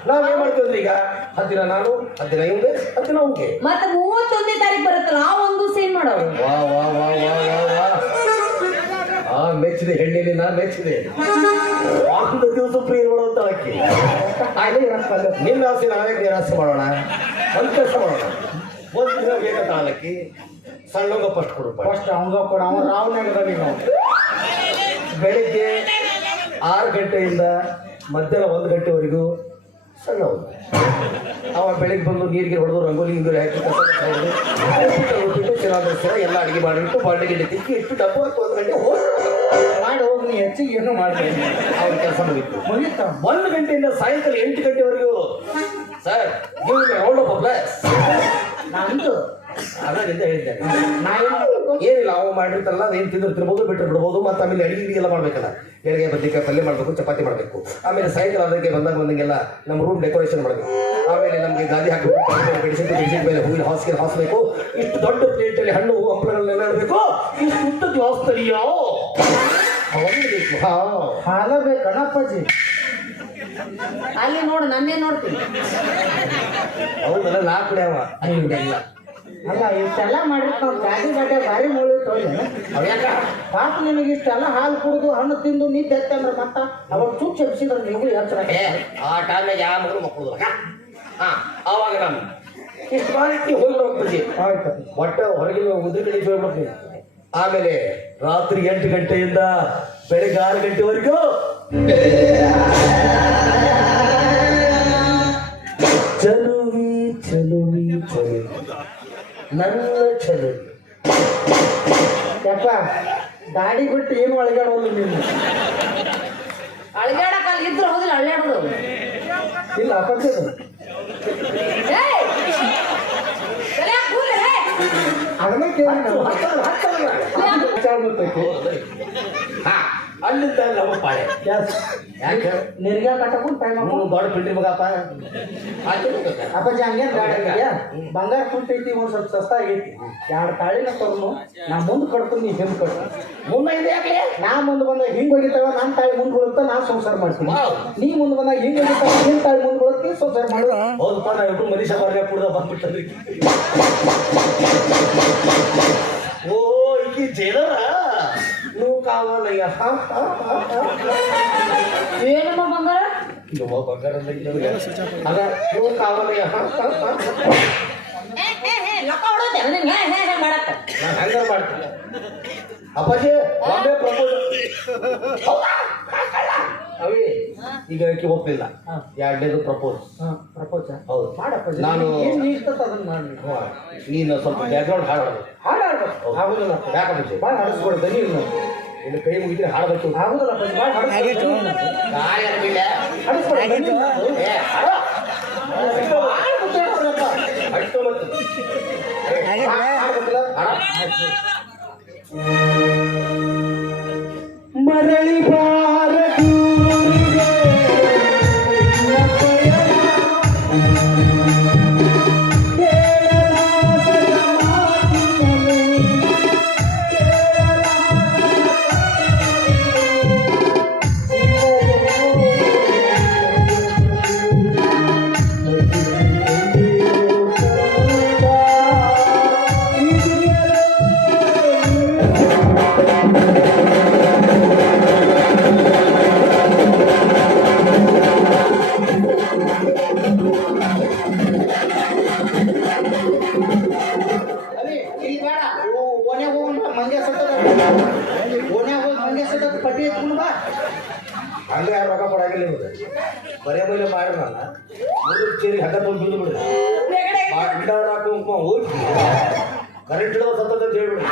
ನಾವೇನ್ ಮಾಡ್ತೀವಿ ಅಂದ್ರೆ ಈಗ 10 ದಿನ ನಾನು 10 ದಿನ ಇವ್ಗೆ 10 ದಿನ ಅವ್ಗೆ ಮತ್ತೆ 31ನೇ ತಾರೀಕು ಬರುತ್ತಲ್ಲ ಆ ಒಂದು ಸೇನ್ ಮಾಡೋರು ವಾ ವಾ ವಾ ವಾ ವಾ ವಾ ಮೆಚ್ಚಿದೆ ಹೆಣ್ಣಿನ ನಾ ಮೆಚ್ಚಿದೆ ಒಂದು ದಿವಸ ಪ್ರಿಯ ಮಾಡುವಂತ ಅಕ್ಕಿ ನಿನ್ನ ಆಸೆ ನಾವೇ ನಿರಾಸೆ ಮಾಡೋಣ ಒಂದು ಕೆಲಸ ಮಾಡೋಣ ಒಂದು ದಿನ ಬೇಕಂತ ಹಾಲಕ್ಕಿ ಸಣ್ಣಗ ಫಸ್ಟ್ ಕೊಡು ಫಸ್ಟ್ ಅವಂಗ ಕೊಡ ಅವ ರಾವ್ ನೆಗದಾಗಿ ನಾವು ಬೆಳಿಗ್ಗೆ 6 ಗಂಟೆಯಿಂದ ಮಧ್ಯಾಹ್ನ 1 ಗಂಟೆವರೆಗೂ ಸಣ್ಣ ಅವ ಬೆಳಿಗ್ಗೆ ಬಂದು ನೀರಿಗೆ ಹೊಡೆದು ರಂಗೋಲಿ ಗಿಂಗೋಲಿ ಹಾಕಿ ಬಿಟ್ಟು ಚೆನ್ನಾಗಿ ಎಲ್ಲ ಅಡುಗೆ ಮಾಡಿಬಿಟ್ಟು ಬಾಂಡೆಗೆ ತಿಕ್ಕಿ ಇಟ್ಟು ಡಬ್ಬ 1 ಗಂಟೆ ಮಾಡಿ ಹೋಗಿ ನೀ ಹೆಚ್ಚಿಗೆ ಏನು ಮಾಡ್ತೀನಿ ಅವ್ರ ಕೆಲಸ ಮುಗಿತು ಮುಗಿತ 1 ಗಂಟೆಯಿಂದ ಸಾಯಂಕಾಲ 8 ಗಂಟೆವರೆಗೂ sir give me round of applies ನಂದು ಅದರಿಂದ ಹೇಳಿದ್ದೇನೆ ನಾ ಏನು ಮಾಡಬೇಕು ಏನಿಲ್ಲ ಅವು ಮಾಡಿರ್ತಾರಲ್ಲ ಅದೇನು ತಿರ್ಬೋದು ಬಿಟ್ಟು ಬಿಡ್ಬೋದು ಮತ್ತು ಆಮೇಲೆ ಅಡಿಗೆ ಎಲ್ಲ ಮಾಡ್ಬೇಕಲ್ಲ ಎಡಗೆ ಬದ್ನಿಕಾಯಿ ಪಲ್ಯ ಮಾಡಬೇಕು ಚಪಾತಿ ಮಾಡಬೇಕು ಆಮೇಲೆ ಸಾಯಂಕಾಲ ಅದಕ್ಕೆ ಬಂದಂಗೆಲ್ಲ ನಮ್ಮ ರೂಮ್ ಡೆಕೋರೇಷನ್ ಮಾಡಬೇಕು ಆಮೇಲೆ ನಮಗೆ ಗಾದಿ ಹಾಕಬೇಕು ಬೆಡಿಸಿದ ಮೇಲೆ ಹೂವಿನ ಹಾಸಬೇಕು ಇಷ್ಟು ದೊಡ್ಡ ಪ್ಲೇಟಲ್ಲಿ ಹಣ್ಣು ಹಂಪಲುಗಳನ್ನೆಲ್ಲ ಇಡಬೇಕು ಇಷ್ಟು ಉದ್ದ ಗ್ಲಾಸ್ ತರಿಯೋ ಬೇಕು ಹಾಲ ಬೇಕು ಗಣಪಜಿ ಅಲ್ಲಿ ನೋಡು ನನ್ನೇ ನೋಡ್ತೀನಿ ಹೌದಲ್ಲ ನಾ ಕುಡಿಯವ ಕುಡಿಯಲ್ಲ ಅಲ್ಲ ಇಷ್ಟೆಲ್ಲ ಮಾಡಿರ್ತಾವ ಗಾಡಿ ಗಡ್ಡೆ ಭಾರಿ ಮೂಳಿ ತೊಳಿ ಅವ್ಯಾಕ ಪಾಪ ನಿನಗೆ ಇಷ್ಟೆಲ್ಲ ಹಾಲು ಕುಡಿದು ಹಣ್ಣು ತಿಂದು ನಿದ್ದೆ ಎತ್ತಂದ್ರೆ ಮತ್ತ ಅವಾಗ ಚೂಪ್ ಚೆಪ್ಸಿದ್ರೆ ನೀವು ಎಚ್ಚರ ಆ ಟೈಮ್ನಾಗ ಯಾವ ಮಗನು ಮಕ್ಕಳು ಆವಾಗ ನಾನು ಇಷ್ಟು ಮಾಡಿ ಹೋಗ್ಬಿಡ್ಬೇಕು ಆಯ್ತು ಒಟ್ಟು ಹೊರಗಿನ ಉದ್ರಿ ಕಡೆ ಹೋಗ್ಬಿಡ್ತೀನಿ ಆಮೇಲೆ ರಾತ್ರಿ 8 ಗಂಟೆಯಿಂದ ಬೆಳಗ್ಗೆ 6 ಗಂಟೆವರೆಗೂ ಚಲುವಿ ಚಲುವಿ ಚಲುವಿ ನನ್ನ ಚಲುವಿ ಯಪ್ಪ ದಾಡಿ ಬಿಟ್ಟು ಏನು ಒಳಗಾಡೋದು ನೀನು ಅಳಗಾಡಕ್ಕೆ ಅಲ್ಲಿ ಇದ್ರು ಹೌದಿಲ್ಲ ಅಳ್ಳಾಡೋದು ಇಲ್ಲ ಅಪ್ಪಾಜಿ ಅದು. ಏಯ್! ಸರಿಯಾಗ್ ಕೂರ್ಲೆ, ಲೇ. ಅದನ್ನ ಕೇಳಿ ನಾವು. ವಿಚಾರ ಗೊತ್ತೈತಿ. ಹಾ ಅಲ್ಲಿಂದ ನಮ್ಮ ಪಾಳೆ Yes. ಯಾಕೆ ನಿನಗೆ ಕಟ್ಟಕೊಂಡು ಟೈಮ್ ಅವನು ದೊಡ್ಡ ಪಿಂಡಿ ಮಗಪ್ಪ ಅಪ್ಪಾಜಿ ಹಂಗೇನ್ ಗಾಡಿ ಬಂಗಾರ ಕುಂತೈತಿ ಒಂದ್ ಸ್ವಲ್ಪ ಸಸ್ತ ಆಗೈತಿ 2 ತಾಳಿನ ತಗೊಂಡು ನಾ ಮುಂದ್ ಕಟ್ಕೊಂಡು ನೀ ಹಿಂದ್ ಕಟ್ಟು ಮುಂದೆ ಇದೆ ಯಾಕೆ ನಾ ಮುಂದ್ ಬಂದಾಗ ಹಿಂಗ್ ಹೋಗಿತ್ತಾವ ನಾನ್ ತಾಳಿ ಮುಂದ್ ಬೀಳುತ್ತ ನಾ ಸಂಸಾರ ಮಾಡ್ತೀನಿ ನೀ ಮುಂದ್ ಬಂದಾಗ ಹಿಂಗ್ ಹೋಗಿತ್ತಾವ ನಿನ್ ತಾಳಿ ಮುಂದ್ ಬೀಳುತ್ತಿ ಸಂಸಾರ ಮಾಡು ಹೌದಪ್ಪ ನಾವಿಬ್ರು ಮನುಷ್ಯ ಬಾರ್ಗ ಕುಡ್ದ ಬಂದ್ಬಿಟ್ಟಂದ್ರಿ ಓ ಈಕಿ ಜೇಲರ ನೀವು ಕಾವಲಯ್ಯ ಏನಮ್ಮ ಬಂಗಾರ ಯವ್ವ ಬಂಗಾರ ಅದ ನೀವು ಕಾವಲಯ್ಯ ಲಕ್ಕ ಹೊಡೋದೆ ನಿಂಗೆ ಮಾಡತ್ತ ನಾನು ಹಂಗಾರ ಮಾಡ್ತೀನಿ ಅಪ್ಪಾಜಿ ಬಾಂಬೆ ಪ್ರಪೋಸ್ ಅವಿ ಈಗ ಆಕೆ ಒಪ್ಪಿಲ್ಲ 2ನೇದು ಪ್ರಪೋಸ್ ಪ್ರಪೋಚ ಹೌದು ಮಾಡಪ್ಪಾಜಿ ನಾನು ಏನ್ ಇರ್ತದ ಅದನ್ನ ಮಾಡಿ ನೀನು ಸ್ವಲ್ಪ ಬ್ಯಾಕ್ಗ್ರೌಂಡ್ ಹಾಡೋದು ಹಾಡಾಡ್ಬೇಕು ಆಗುದಿಲ್ಲ ಯಾಕಪ್ಪಾಜಿ ಭಾಳ ಹಾಡಿಸ್ಕೊಡು ದನಿ ಇಲ್ಲ ಇನ್ನು ಕೈ ಮುಗಿದ್ರೆ ಹಾಡಬೇಕು ಆಗುದಿಲ್ಲ ಅಪ್ಪಾಜಿ ಭಾಳ ಹಾಡಿಸ್ಕೊಡು ಏ ಹಾಡೋ ಅಷ್ಟು ಮತ್ತೆ ಮರಳಿ ಬಾರ ದೂರಿಗೆ ನಿನ್ನ ಪಯಣ. ಕೇಳಲಾಗದ ಮಾತಿನಲಿ, ಪಟ್ಟಿ ಎತ್ಕೊಂಡು ಬಾ ಹಂಗೆ ಯಾರು ರೊಕ್ಕ ಕೊಡಾಗಿಲ್ಲ ಇವ್ರು ಬರೇ ಮೇಲೆ ಮಾಡಿರಲ್ಲ 3 ಚೇರಿಗೆ ಹಗ್ಗ ತೊಗೊಂಡು ಬಿದ್ದು ಬಿಡ್ರಿ ಹೋಗಿ ಕರೆಂಟ್ ಇಡೋ ಸತ್ತದ ಅಂತ ಹೇಳ್ಬಿಡ್ರಿ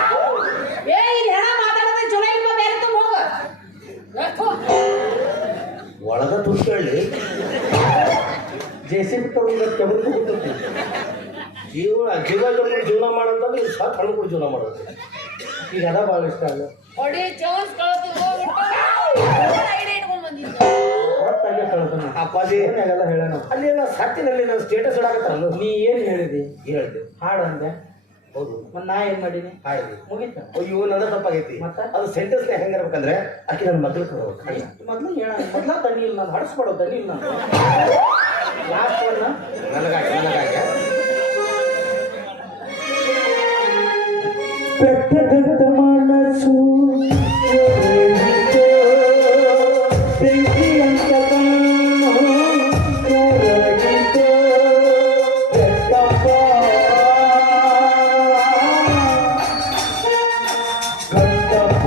ಏ ಇಲ್ಲಿ ಹೆಣ ಮಾತಾಡೋದು ಚಲೋ ಇಲ್ಲ ಬೇರೆ ತುಂಬ ಹೋಗು ಒಳಗ ತುರ್ಕಳ್ಳಿ JCB ತಗೊಂಡು ಕೆಬಲ್ ಕೂಗ್ತೈತಿ ಜೀವನ ಮಾಡಂತಂದ್ರೆ ಇದು ಸತ್ ಹಣ್ಣು ಕೂಡ ಜೀವನ ಮಾಡೋದು ಈಗ ಅದ ಭಾಳ ಇಷ್ಟ ಅಲ್ಲ ಹೊಡಿ ಚೌಸ್ ಕಳ್ದು ಐಡಿಯಾ ಇಟ್ಕೊಂಡು ಬಂದಿದ್ದು ಒಟ್ಟಾಗೆ ಕಳ್ತಾನೆ ಅಪ್ಪಾಜಿ ಎಲ್ಲ ಹೇಳೋಣ ಅಲ್ಲಿ ನಾನು ಸತ್ತಿನಲ್ಲಿ ನಾನು ಸ್ಟೇಟಸ್ ಇಡಾಕತ್ತಾರ ನೀ ಏನ್ ಹೇಳಿದಿ ಹೇಳ್ದೆ ಹಾಡು ಅಂದೆ ಹೌದು ಮತ್ ನಾ ಏನ್ ಮಾಡೀನಿ ಆಯ್ತು ಮುಗೀತ ಅಯ್ಯೋ ನನ್ನ ತಪ್ಪಾಗೈತಿ ಮತ್ತೆ? ಅದು ಸೆಂಟೆನ್ಸ್ ಹೆಂಗಿರ್ಬೇಕಂದ್ರೆ ಆಕೆ ನನ್ನ ಮಗಳು ಕೊಡ್ಬೇಕು ಮೊದ್ಲು ಹೇಳ ಮೊದ್ಲ ತಣ್ಣಿ ಇಲ್ಲ ನಾನು ಹಡಿಸ್ಕೊಡೋ ತಣ್ಣಿ ಇಲ್ಲ ಲಾಸ್ಟ್ ಒನ್ನ ನನಗಾಗಿ ಬೆಟ್ಟದಂತ ಮನಸ್ಸು ಒಡೆಯಿತೋ, ಬೆಂಕಿಯಂತ ಕಣ್ಣು ಕರಗಿತೋ, ಬೆಟ್ಟಪ್ಪ ಕಟ್ಟಪ್ಪ.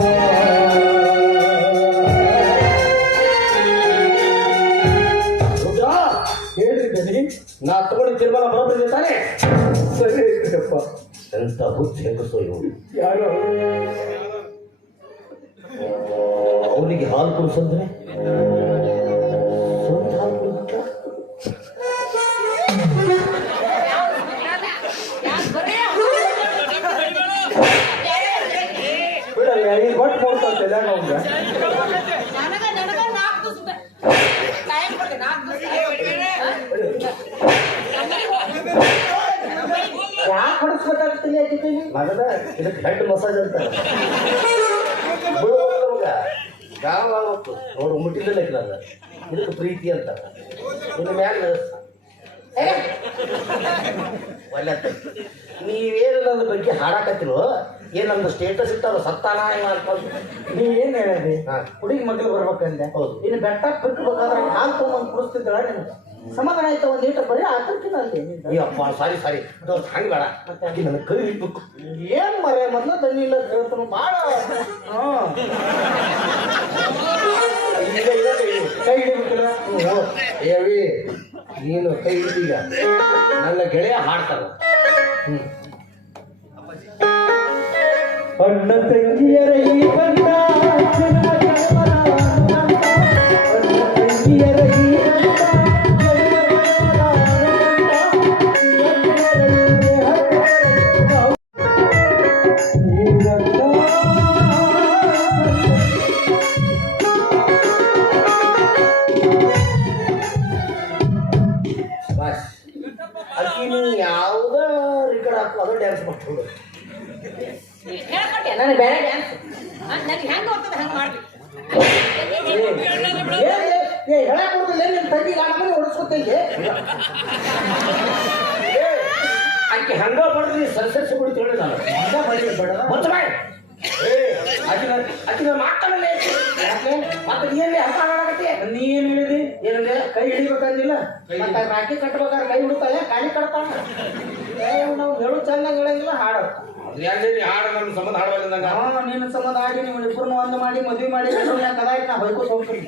ರುದ್ರ ಹೇಳಿದ್ದೀನಿ ನಾ ತಗೊಂಡು ತೀರ್ಮಾನ ಬರೋದಿಲ್ಲ ತಾನೆ ಸರಿ ಐತಪ್ಪ ಎಂತ ಬುದ್ಧಿ ಹೆಂಗಸೋ ಇವು ಯಾರು ಅವನಿಗೆ ಹಾಲು ಕುಡಿಸಂದ್ರೆ ಸ್ವಂತ ಹಾಲು ಕುಡಿಸ್ತಾ? ಬಿಡಲ್ಲ ಈಗ ಒಟ್ಟು ಕೊಡ್ತಂತೆ ಅವ್ಗ ನನಗ 4 ದಿವಸ ಟೈಮ್ ಕೊಡಿ 4 ದಿವಸ ಯಾಕೆ ಹೊಡಿಸ್ಬೇಕಾಗ್ತೀನಿ ಹಾಕಿದ್ದೀನಿ ಮಗದ ಇದಕ್ಕೆ ಹೆಡ್ ಮಸಾಜ್ ಅಂತ ಯಾವ ಆಗುತ್ತೆ ನೋಡು ಮುಟ್ಟಿದ್ದಲ್ಲ ಇಲ್ಲ ಇದಕ್ಕೆ ಪ್ರೀತಿ ಅಂತ ಇನ್ನು ಮ್ಯಾಲ ಒಳ್ಳೆ ನೀವೇನು ನನ್ನ ಬಗ್ಗೆ ಹಾಡಾಕತ್ತಿರೋ ಏನು ನಮ್ದು ಸ್ಟೇಟಸ್ ಇಟ್ಟಾರ ಸತ್ತಾನ ಹೆಂಗ ಅನ್ಕೊಂಡು ನೀ ಏನ್ ಹೇಳಿದಿ ಹಾ. ಹುಡುಗಿ ಮಗಳು ಬರ್ಬೇಕಂದೆ ಹೌದು. ಇನ್ನು ಬೆಟ್ಟ ಬಿಟ್ಬೇಕಾದ್ರೆ ಹಾಲು ತೊಗೊಂಬಂದು ಕುಡಿಸ್ತಿದ್ದಾಳ ನಿನಗೆ ಸಮಾಧಾನ ಆಯ್ತು ಒಂದು ಲೀಟರ್ ಬರೀ ಹಾಕಿರ್ತೀನಿ ಅಲ್ಲಿ ಅಯ್ಯಪ್ಪ ಸಾರಿ ಹಂಗೆ ಬೇಡ ಆಕಿ ನನ್ನ ಕೈ ಇಟ್ಬೇಕು ಏನ್ ಮರೆ ಮೊದ್ಲು ತಣ್ಣಿ ಇಲ್ಲ ಹೇಳ್ತಾನು ಭಾಳ ಈಗ ಇವಾಗ ಕೈ ಹಿಡಿಬೇಕಿಲ್ಲ ಏವಿ ನೀನು ಕೈ ಹಿಡಿದೀಗ ನನ್ನ ಗೆಳೆಯ ಹಾಡ್ತಾನ ಅಣ್ಣ ತಂಗಿಯರ ಈ ಬಂದ ಚೆನ್ನಾಗಿ ಅಣ್ಣ ತಂಗಿಯರ ಈ ಬಂದ ಹೇಳ್ಕೊಟ್ಟೆ ನನಗೆ ಬೇರೆ ಡ್ಯಾನ್ಸ್ ನನಗೆ ಹೆಂಗೆ ಹೋಗ್ತದೆ ಹಂಗೆ ಮಾಡ್ಬೇಕು. ಹೇಳಕ್ ಹೋಗಿಲ್ಲ ನಿನ್ ತಂಗಿ ನಮ್ಮನೆ ಹೊಡಿಸ್ಕೊತೈತಿ. ಆಕೆ ಹಂಗ ಬಡ್ದು ಸರಸರಿಸಿ ಬಿಡ್ತು ಹೇಳಿ ನಾನು ಹಂಗ ಬಡಿಲಿ ಬೇಡ. ಮತ್ತೆ ಮಾಡಿ ಆಕಿನ ಮಾತಾಡಲ್ಲ ಮತ್ತೆ ನೀನೇ ಹಂಗ ಮಾಡಕತ್ತಿ. ನೀ ಏನ್ ಹೇಳಿದಿ? ಏನಂದ್ರೆ ಕೈ ಹಿಡಿಬೇಕಂದಿಲ್ಲ ಮತ್ತೆ ರಾಖಿ ಕಟ್ಬೇಕಾದ್ರೆ ಕೈ ಹಿಡಿತಾಳೆ ಕಾಲಿ ಕಟ್ತಾನ. ನಾವು ಹೇಳು ಚೆನ್ನಾಗಿ ಹೇಳಂಗಿಲ್ಲ ಹಾಡು ಹಾಡು ನನ್ನ ಸಂಬಂಧ ಹಾಡುವಂಗ ನಿನ್ನ ಸಂಬಂಧ ಆಗಿ ನೀವು ಇಬ್ಬರನ್ನ ಒಂದು ಮಾಡಿ ಮದುವೆ ಮಾಡಿ ಕದಾಯ್ತು ನಾ ಬೈಕೋತ ಹೋಗ್ತೀನಿ.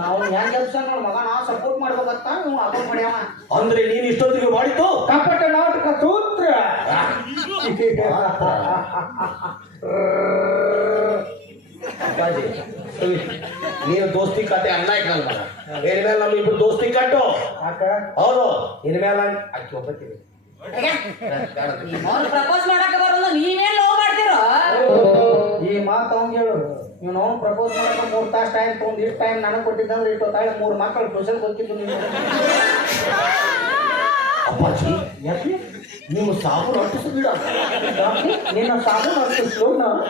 ನಾವು ಹೆಂಗ್ ಕೆಲಸ ನೋಡ್ ಮಗ ನಾ ಸಪೋರ್ಟ್ ಮಾಡ್ಬೇಕಂತ ನೀವು ಅಪೋರ್ಟ್ ಮಾಡ್ಯಾವ. ಅಂದ್ರೆ ನೀನು ಇಷ್ಟೊತ್ತಿಗೆ ಮಾಡಿದ್ದು ಕಪಟ ನಾಟಕ ಸೂತ್ರ. ಅಪ್ಪಾಜಿ ನೀನು ದೋಸ್ತಿ ಕತೆ ಅನ್ನ ಇಟ್ಕಲ್ಲ ಇನ್ಮೇಲೆ ನಮ್ಮ ಇಬ್ರು ದೋಸ್ತಿ ಕಟ್ಟು. ಯಾಕ ಹೌದು ಇನ್ಮೇಲೆ ಅಕ್ಕಿ ಒಬ್ಬತ್ತೀವಿ ಪ್ರಪೋಸ್ ಮಾಡಕ್ಕೆ ಬರಲ್ಲ ನೀವೇನ್ ಲವ್ ಮಾಡ್ತೀರೋ? ಈ ಮಾತು ಅವ್ನು ಹೇಳು. ನೀವು ನಾವು ಪ್ರಪೋಸ್ ಮಾಡಕ್ಕೆ 3 ತಾಸು ಟೈಮ್ ತೊಗೊಂಡು ಇಷ್ಟು ಟೈಮ್ ನನಗೆ ಕೊಟ್ಟಿದ್ದಂದ್ರೆ ಇಷ್ಟೊತ್ತಾಳೆ 3 ಮಕ್ಕಳು ಟ್ಯೂಷನ್ ಹೋಗ್ತಿದ್ದು ನೀವು. ಅಪ್ಪಾಜಿ ಯಾಕೆ ನೀವು ಸಾಬೂನು ಅಟ್ಟಿಸು ಬಿಡ ನಿನ್ನ ಸಾಬೂನು ಅಷ್ಟು ಸ್ಲೋ ನಾನು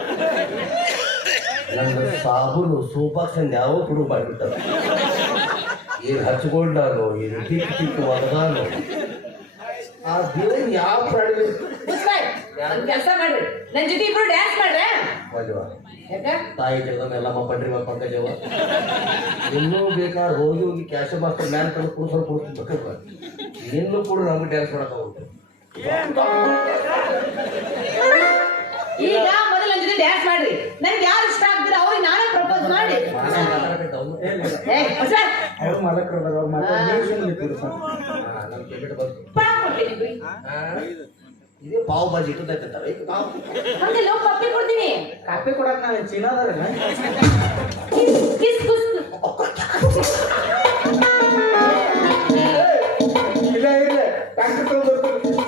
ನನ್ನ ಸಾಬೂನು ಸೂಪಾಕ್ಸಂದು ಯಾವ ಹುಡುಗ ಮಾಡಿಬಿಟ್ಟಾರ. ಏನು ಹಚ್ಕೊಂಡಾನು ಏನು ತಿಕ್ ತಿಕ್ ಒದಗಾನು ಆ ದೇವ್ರು ಯಾವ ಪ್ರಾಣಿ ಒಂದ್ ಕೆಲಸ ಮಾಡ್ರಿ ನನ್ ಜೊತೆ ಇಬ್ರು ಡ್ಯಾನ್ಸ್ ಮಾಡ್ರೆ. ಯಾಕ ತಾಯಿ ಜಗದ ಎಲ್ಲಮ್ಮ ಪಂಡ್ರಿ ಪಂಕಜವ ಇನ್ನೂ ಬೇಕಾದ್ರೆ ಹೋಗಿ ಹೋಗಿ ಕ್ಯಾಶ್ ಮಾಸ್ಟರ್ ಮ್ಯಾನ್ ತಂದು ಕುಡಿಸ್ಬೇಕು. ನಿನ್ನೂ ಕೂಡ ನಮ್ಗೆ ಡ್ಯಾನ್ಸ್ ಮಾಡಕ್ ಹೋಗುತ್ತೆ. ಈಗ ಮೊದಲು ನನ್ ಜೊತೆ ಡ್ಯಾನ್ಸ್ ಮಾಡ್ರಿ. ನನ್ಗೆ ಯಾರು ಇಷ್ಟ ಆಗ್ತೀರ ಅವ್ರಿಗೆ ನಾನೇ ಪ್ರಪೋಸ್ ಮಾಡಿ. ಅವ್ರು ಮಾಲಕರು ಅವ್ರು ನಮ್ಮ ಕೆಬಿಟ್ ಬಂತು ಪಾಪ್ ಕೊಡ್ತೀನಿ ಬಿಡಿ. ಇದೇ ಪಾವ್ ಬಾಜಿ ಇಟ್ಟದೈತೆ ಈಗ ನಾವು ಹಂಗೆ ಲೋ ಪಪ್ಪಿ ಕೊಡ್ತೀನಿ. ಕಾಫಿ ಕೊಡಕ್ ನಾನು ಚೀನಾದಾರ ಕಿಸ್ ಕುಸ್ ಇಲ್ಲ ಇಲ್ಲ ಟ್ಯಾಕ್ಟರ್ ತಗೊಂಡ್ಬರ್ತೀನಿ.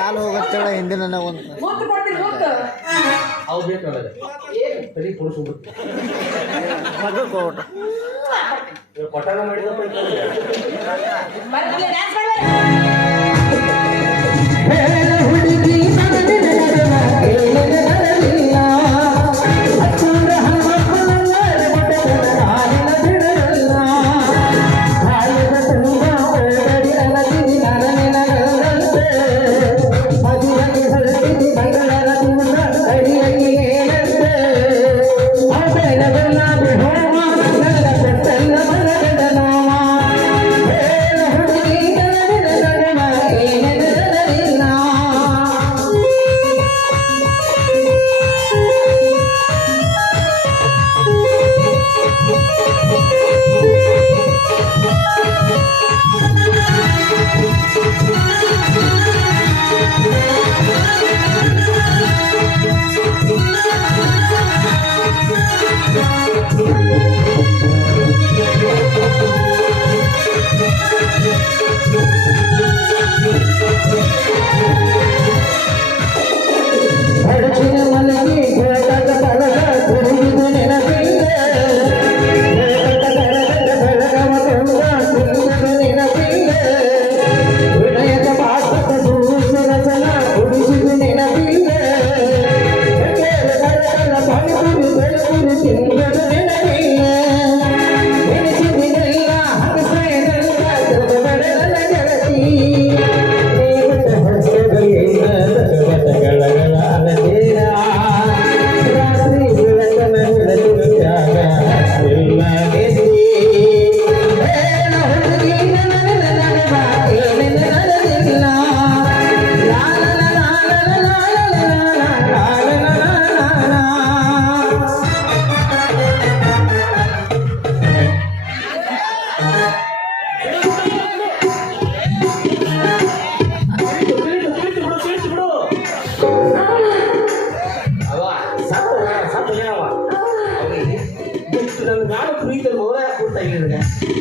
ಹಾಲು ಹೋಗತ್ತೇಳ ಹಿಂದಿನ ಒಂದು ಮೂತ್ತು ಕೊಡ್ತೀನಿ ಮೂತ್ತು. ಅವು ಬೇಕು ನನಗೆ ತಲೆ ಪುರುಷ ಮಗ ಕೋಟ ಕೊಟ್ಟಾಗ ಮಾಡಿದಪ್ಪ ಬರ್ತಿಲ್ಲ ಡ್ಯಾನ್ಸ್ ಮಾಡ್ಬೇಡ.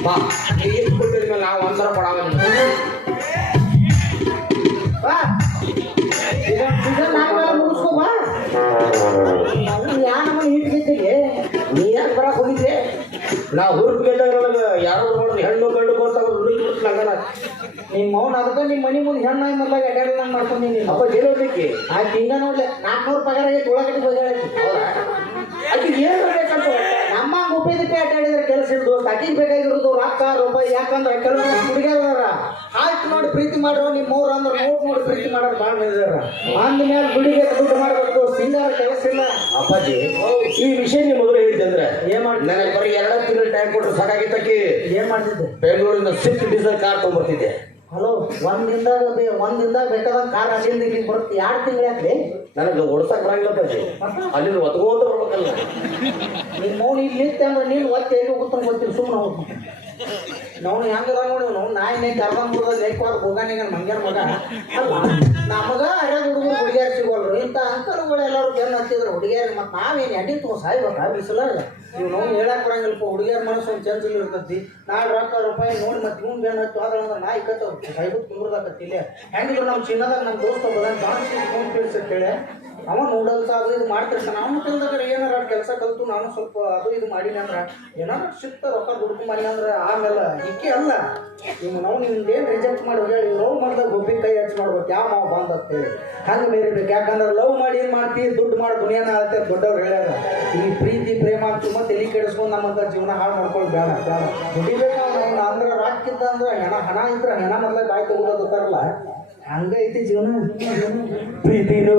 ಬಾ ಎಷ್ಟು ಕೊಟ್ಟಿದ ಮೇಲೆ ನಾವು ಒಂಥರ ಕೊಡಾಗ ಮುಗಿಸ್ಕೋ ಬಾ. ಯಾ ನಮ್ಮ ಹಿಟ್ಟಿಗೆ ನೀ ಯಾಕೆ ಬರಕ್ ಹೋಗಿದ್ದೆ? ನಾವು ಹುರುಪಿಗೆ ಯಾರೋ ನೋಡಿದ್ರೆ ಹೆಣ್ಣು ಗಂಡು ಬರ್ತಾವ ಹುಡುಗಿ ಬಿಡ್ತಿಲ್ಲ ಹಂಗಾರ ನಿಮ್ಮ ಮೌನ ಅದಕ್ಕೆ ನಿಮ್ಮ ಮನೆ ಮುಂದೆ ಹೆಣ್ಣು ಮೊದಲಾಗ ಅಡ್ಡಾಡಿದಂಗೆ ಮಾಡ್ಕೊಂಡಿ ಅಪ್ಪಾಜಿ ಏನೋದಕ್ಕೆ ಆಕೆ ಹಿಂಗ ನೋಡ್ಲೆ 400 ಪಗಾರ ಆಗೈತೆ ಉಳ್ಳಾಗಡ್ಡಿ ಬಗೆಯಾಳಕ್ಕೆ ಆಕೆ ಏನ್ ಬೇಕಂತ ನಮ್ಮ ಉಪೇದಿಪಿ ಅಡ್ಡಾಡಿದ್ರೆ ಕೆಲಸ ಇಲ್ಲ ದೋಸ್ತ ಆಕಿಗೆ ಬೇಕಾಗಿರೋದು ರೊಕ್ಕ ರೂಪಾಯಿ ಯಾಕಂದ್ರೆ ಕೆಲವೊಂದು ಹುಡುಗಿಯರ ಹಾಯ್ತು ನೋಡಿ ಪ್ರೀತಿ ಮಾಡ್ರೋ ನಿಮ್ಮ ಮೂರು ಅಂದ್ರೆ ನೋಟ್ ನೋಡಿ ಪ್ರೀತಿ ಮಾಡೋರು ಭಾಳ ಬಂದಿದಾರ ಅಂದ್ಮೇಲೆ ಗುಡಿಗೆ ದುಡ್ಡು ಮಾಡಬೇಕು ಸಿಂಗಾರ ಕೆಲಸ ಇಲ್ಲ ಅಪ್ಪಾಜಿ ಈ ವಿಷಯ ನೀವು ಮೊದಲು ಹೇಳಿದ್ದೆ ಅಂದ್ರೆ ಏನ್ ಮಾಡಿ ನನಗೆ ಬರೀ 2 ತಿಂಗಳು ಟೈಮ್ ಕೊಟ್ಟರು ಸಾಕಾಗಿತ್ತಕ್ಕೆ ಏನ್ ಮಾಡ್ತಿದ್ದೆ ಬೆಂಗಳೂರಿಂದ ಸ್ವಿಫ್ಟ್ ಡೀಸೆಲ್ ಕಾರ್ ತೊಗೊಂಡ್ಬರ್ತಿದ್ದೆ. ಹಲೋ ಒಂದಿಂದಾಗ ಬೇಕಾದಂಗೆ ಕಾರ್ ಅಲ್ಲಿಂದ ಇಲ್ಲಿಗೆ ಬರುತ್ತೆ 2 ತಿಂಗಳು ಯಾಕೆ ನನಗೆ ಓಡಿಸಕ್ ಬರಂಗಿಲ್ಲ ಅಪ್ಪಾಜಿ, ಅಲ್ಲಿಂದ ಒತ್ಕೊಂತ ಬರ್ಬೇಕಲ್ಲ. ನಿಮ್ಮ ಮೌನ ಇಲ್ಲಿ ನಿಂತೆ ಅಂದ್ರೆ ನೀನು ಒತ್ತೆ ಎಲ್ಲಿ ಹೋಗುತ್ತಾನೆ ಗೊತ್ತಿಲ್ಲ ಸುಮ್ಮನೆ ಹೋಗ್ತು ನಾವು ಹೆಂಗದ ನೋಡಿ ನಾವು ನಾಯಿನೇ ಕರ್ದಂಬುದ ಲೇಖವಾದ ಹೋಗಾನಿಗ ಮಂಗ್ಯಾರ ಮಗ ಅಲ್ಲ ನಮಗ ಅರ್ಯಾದ ಹುಡುಗರು ಹುಡುಗಿಯಾರು ಸಿಗೋಲ್ರು ಇಂಥ ಅಂಕಲ್ಗಳು ಎಲ್ಲರೂ ಬೆನ್ನು ಹತ್ತಿದ್ರು ಹುಡುಗಿಯಾರಿಗೆ ಮತ್ತು ನಾವೇನು ಎಣ್ಣೆ ತಗೋ ಸಾಯ್ಬೇಕಾ ಬಿಸಿಲ ನೀವು ನಾವು ಹೇಳಕ್ಕೆ ಬರಂಗಿಲ್ಲಪ್ಪ ಹುಡುಗಿಯರ ಮನಸ್ಸು ಒಂದು ಚಂಚಲ್ ಇರ್ತೈತಿ ನಾಳೆ ರೊಕ್ಕ ರೂಪಾಯಿ ನೋಡಿ ಮತ್ತೆ ಇವ್ನು ಬೆನ್ನು ಹತ್ತು ಆದ್ರೆ ನಾಯಿ ಕತ್ತ ಸಾಯ್ಬಿಟ್ಟು ಕುಂದ್ರದಾಕತ್ತಿ ಇಲ್ಲೇ ಹೆಂಗಿದ್ರು ನಮ್ಮ ಚಿನ್ನದಾಗ ನಮ್ಮ ದೋಸ್ತ ಬದಂಗೆ ಕಾಣಿಸಿ ಫೋನ್ ಕೇಳಿಸಿ ಕೇಳಿ ಅವ ನೂಡಲ್ಸ್ ಅದು ಇದು ಮಾಡ್ತಿರ್ತಾನೆ ಅವನು ಕಲ್ದಾಗ ಏನಾರ ಕೆಲಸ ಕಲಿತು ನಾನು ಸ್ವಲ್ಪ ಅದು ಇದು ಮಾಡೀನಿ ಅಂದ್ರೆ ಏನಾರು ಸಿಕ್ತ ರೊಕ್ಕ ದುಡ್ಡು ಮಾಡಿ ಅಂದ್ರೆ ಆಮೇಲೆ ಇಕ್ಕಿ ಅಲ್ಲ ನೀವು ನಾವು ನಿಮ್ದೇನು ರಿಜೆಕ್ಟ್ ಮಾಡಿ ಹೇಳಿ ಲವ್ ಮಾಡಿದಾಗ ಗೊಬ್ಬಿ ಕೈ ಹಚ್ಚಿ ಮಾಡ್ಬೇಕು ಯಾವ ಮಾವು ಬಂದ ಅಂತೇಳಿ ಹಂಗೆ ಬೇರಿಬೇಕು ಯಾಕಂದ್ರೆ ಲವ್ ಮಾಡಿ ಏನು ಮಾಡ್ತೀವಿ ದುಡ್ಡು ಮಾಡಿ ದುನಿಯಾನ ಆಗುತ್ತೆ ದೊಡ್ಡವ್ರು ಹೇಳ್ಯಾರ ಈ ಪ್ರೀತಿ ಪ್ರೇಮ ಅಂತ ಸುಮ್ಮ ತಲೆ ಕೆಡಿಸ್ಕೊಂಡು ನಮ್ಮಂತ ಜೀವನ ಹಾಳು ಮಾಡ್ಕೊಂಡು ಬೇಡ ದುಡಿಬೇಕು ನಾವು ಅಂದ್ರೆ ರಾಕಿದ್ದ ಅಂದ್ರೆ ಹಣ ಇದ್ರೆ ಹಣ ಮೊದಲೇ ಬಾಯಿ ತಗೋದು ಗೊತ್ತಾರಲ್ಲ ಹಂಗೈತಿ ಜೀವನ ಪ್ರೀತಿನೂ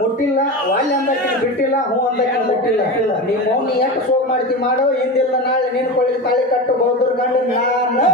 ಮುಟ್ಟಿಲ್ಲ ವಾಲ್ಯ ಅಂದಕ್ಕಿನ ಬಿಟ್ಟಿಲ್ಲ ಹೂ ಅಂದಕ್ಕಿನ ಮುಟ್ಟಿಲ್ಲ ನೀವು ಮೌನಿ ಎಷ್ಟು ಸೋಗ್ ಮಾಡ್ತಿ ಮಾಡೋ ಹಿಂದಿಲ್ಲ ನಾಳೆ ನಿನ್ ಕೊಳ್ಳಿ ತಾಳಿ ಕಟ್ಟು ಬಹುದ್ರ ಗಂಡ ನಾನು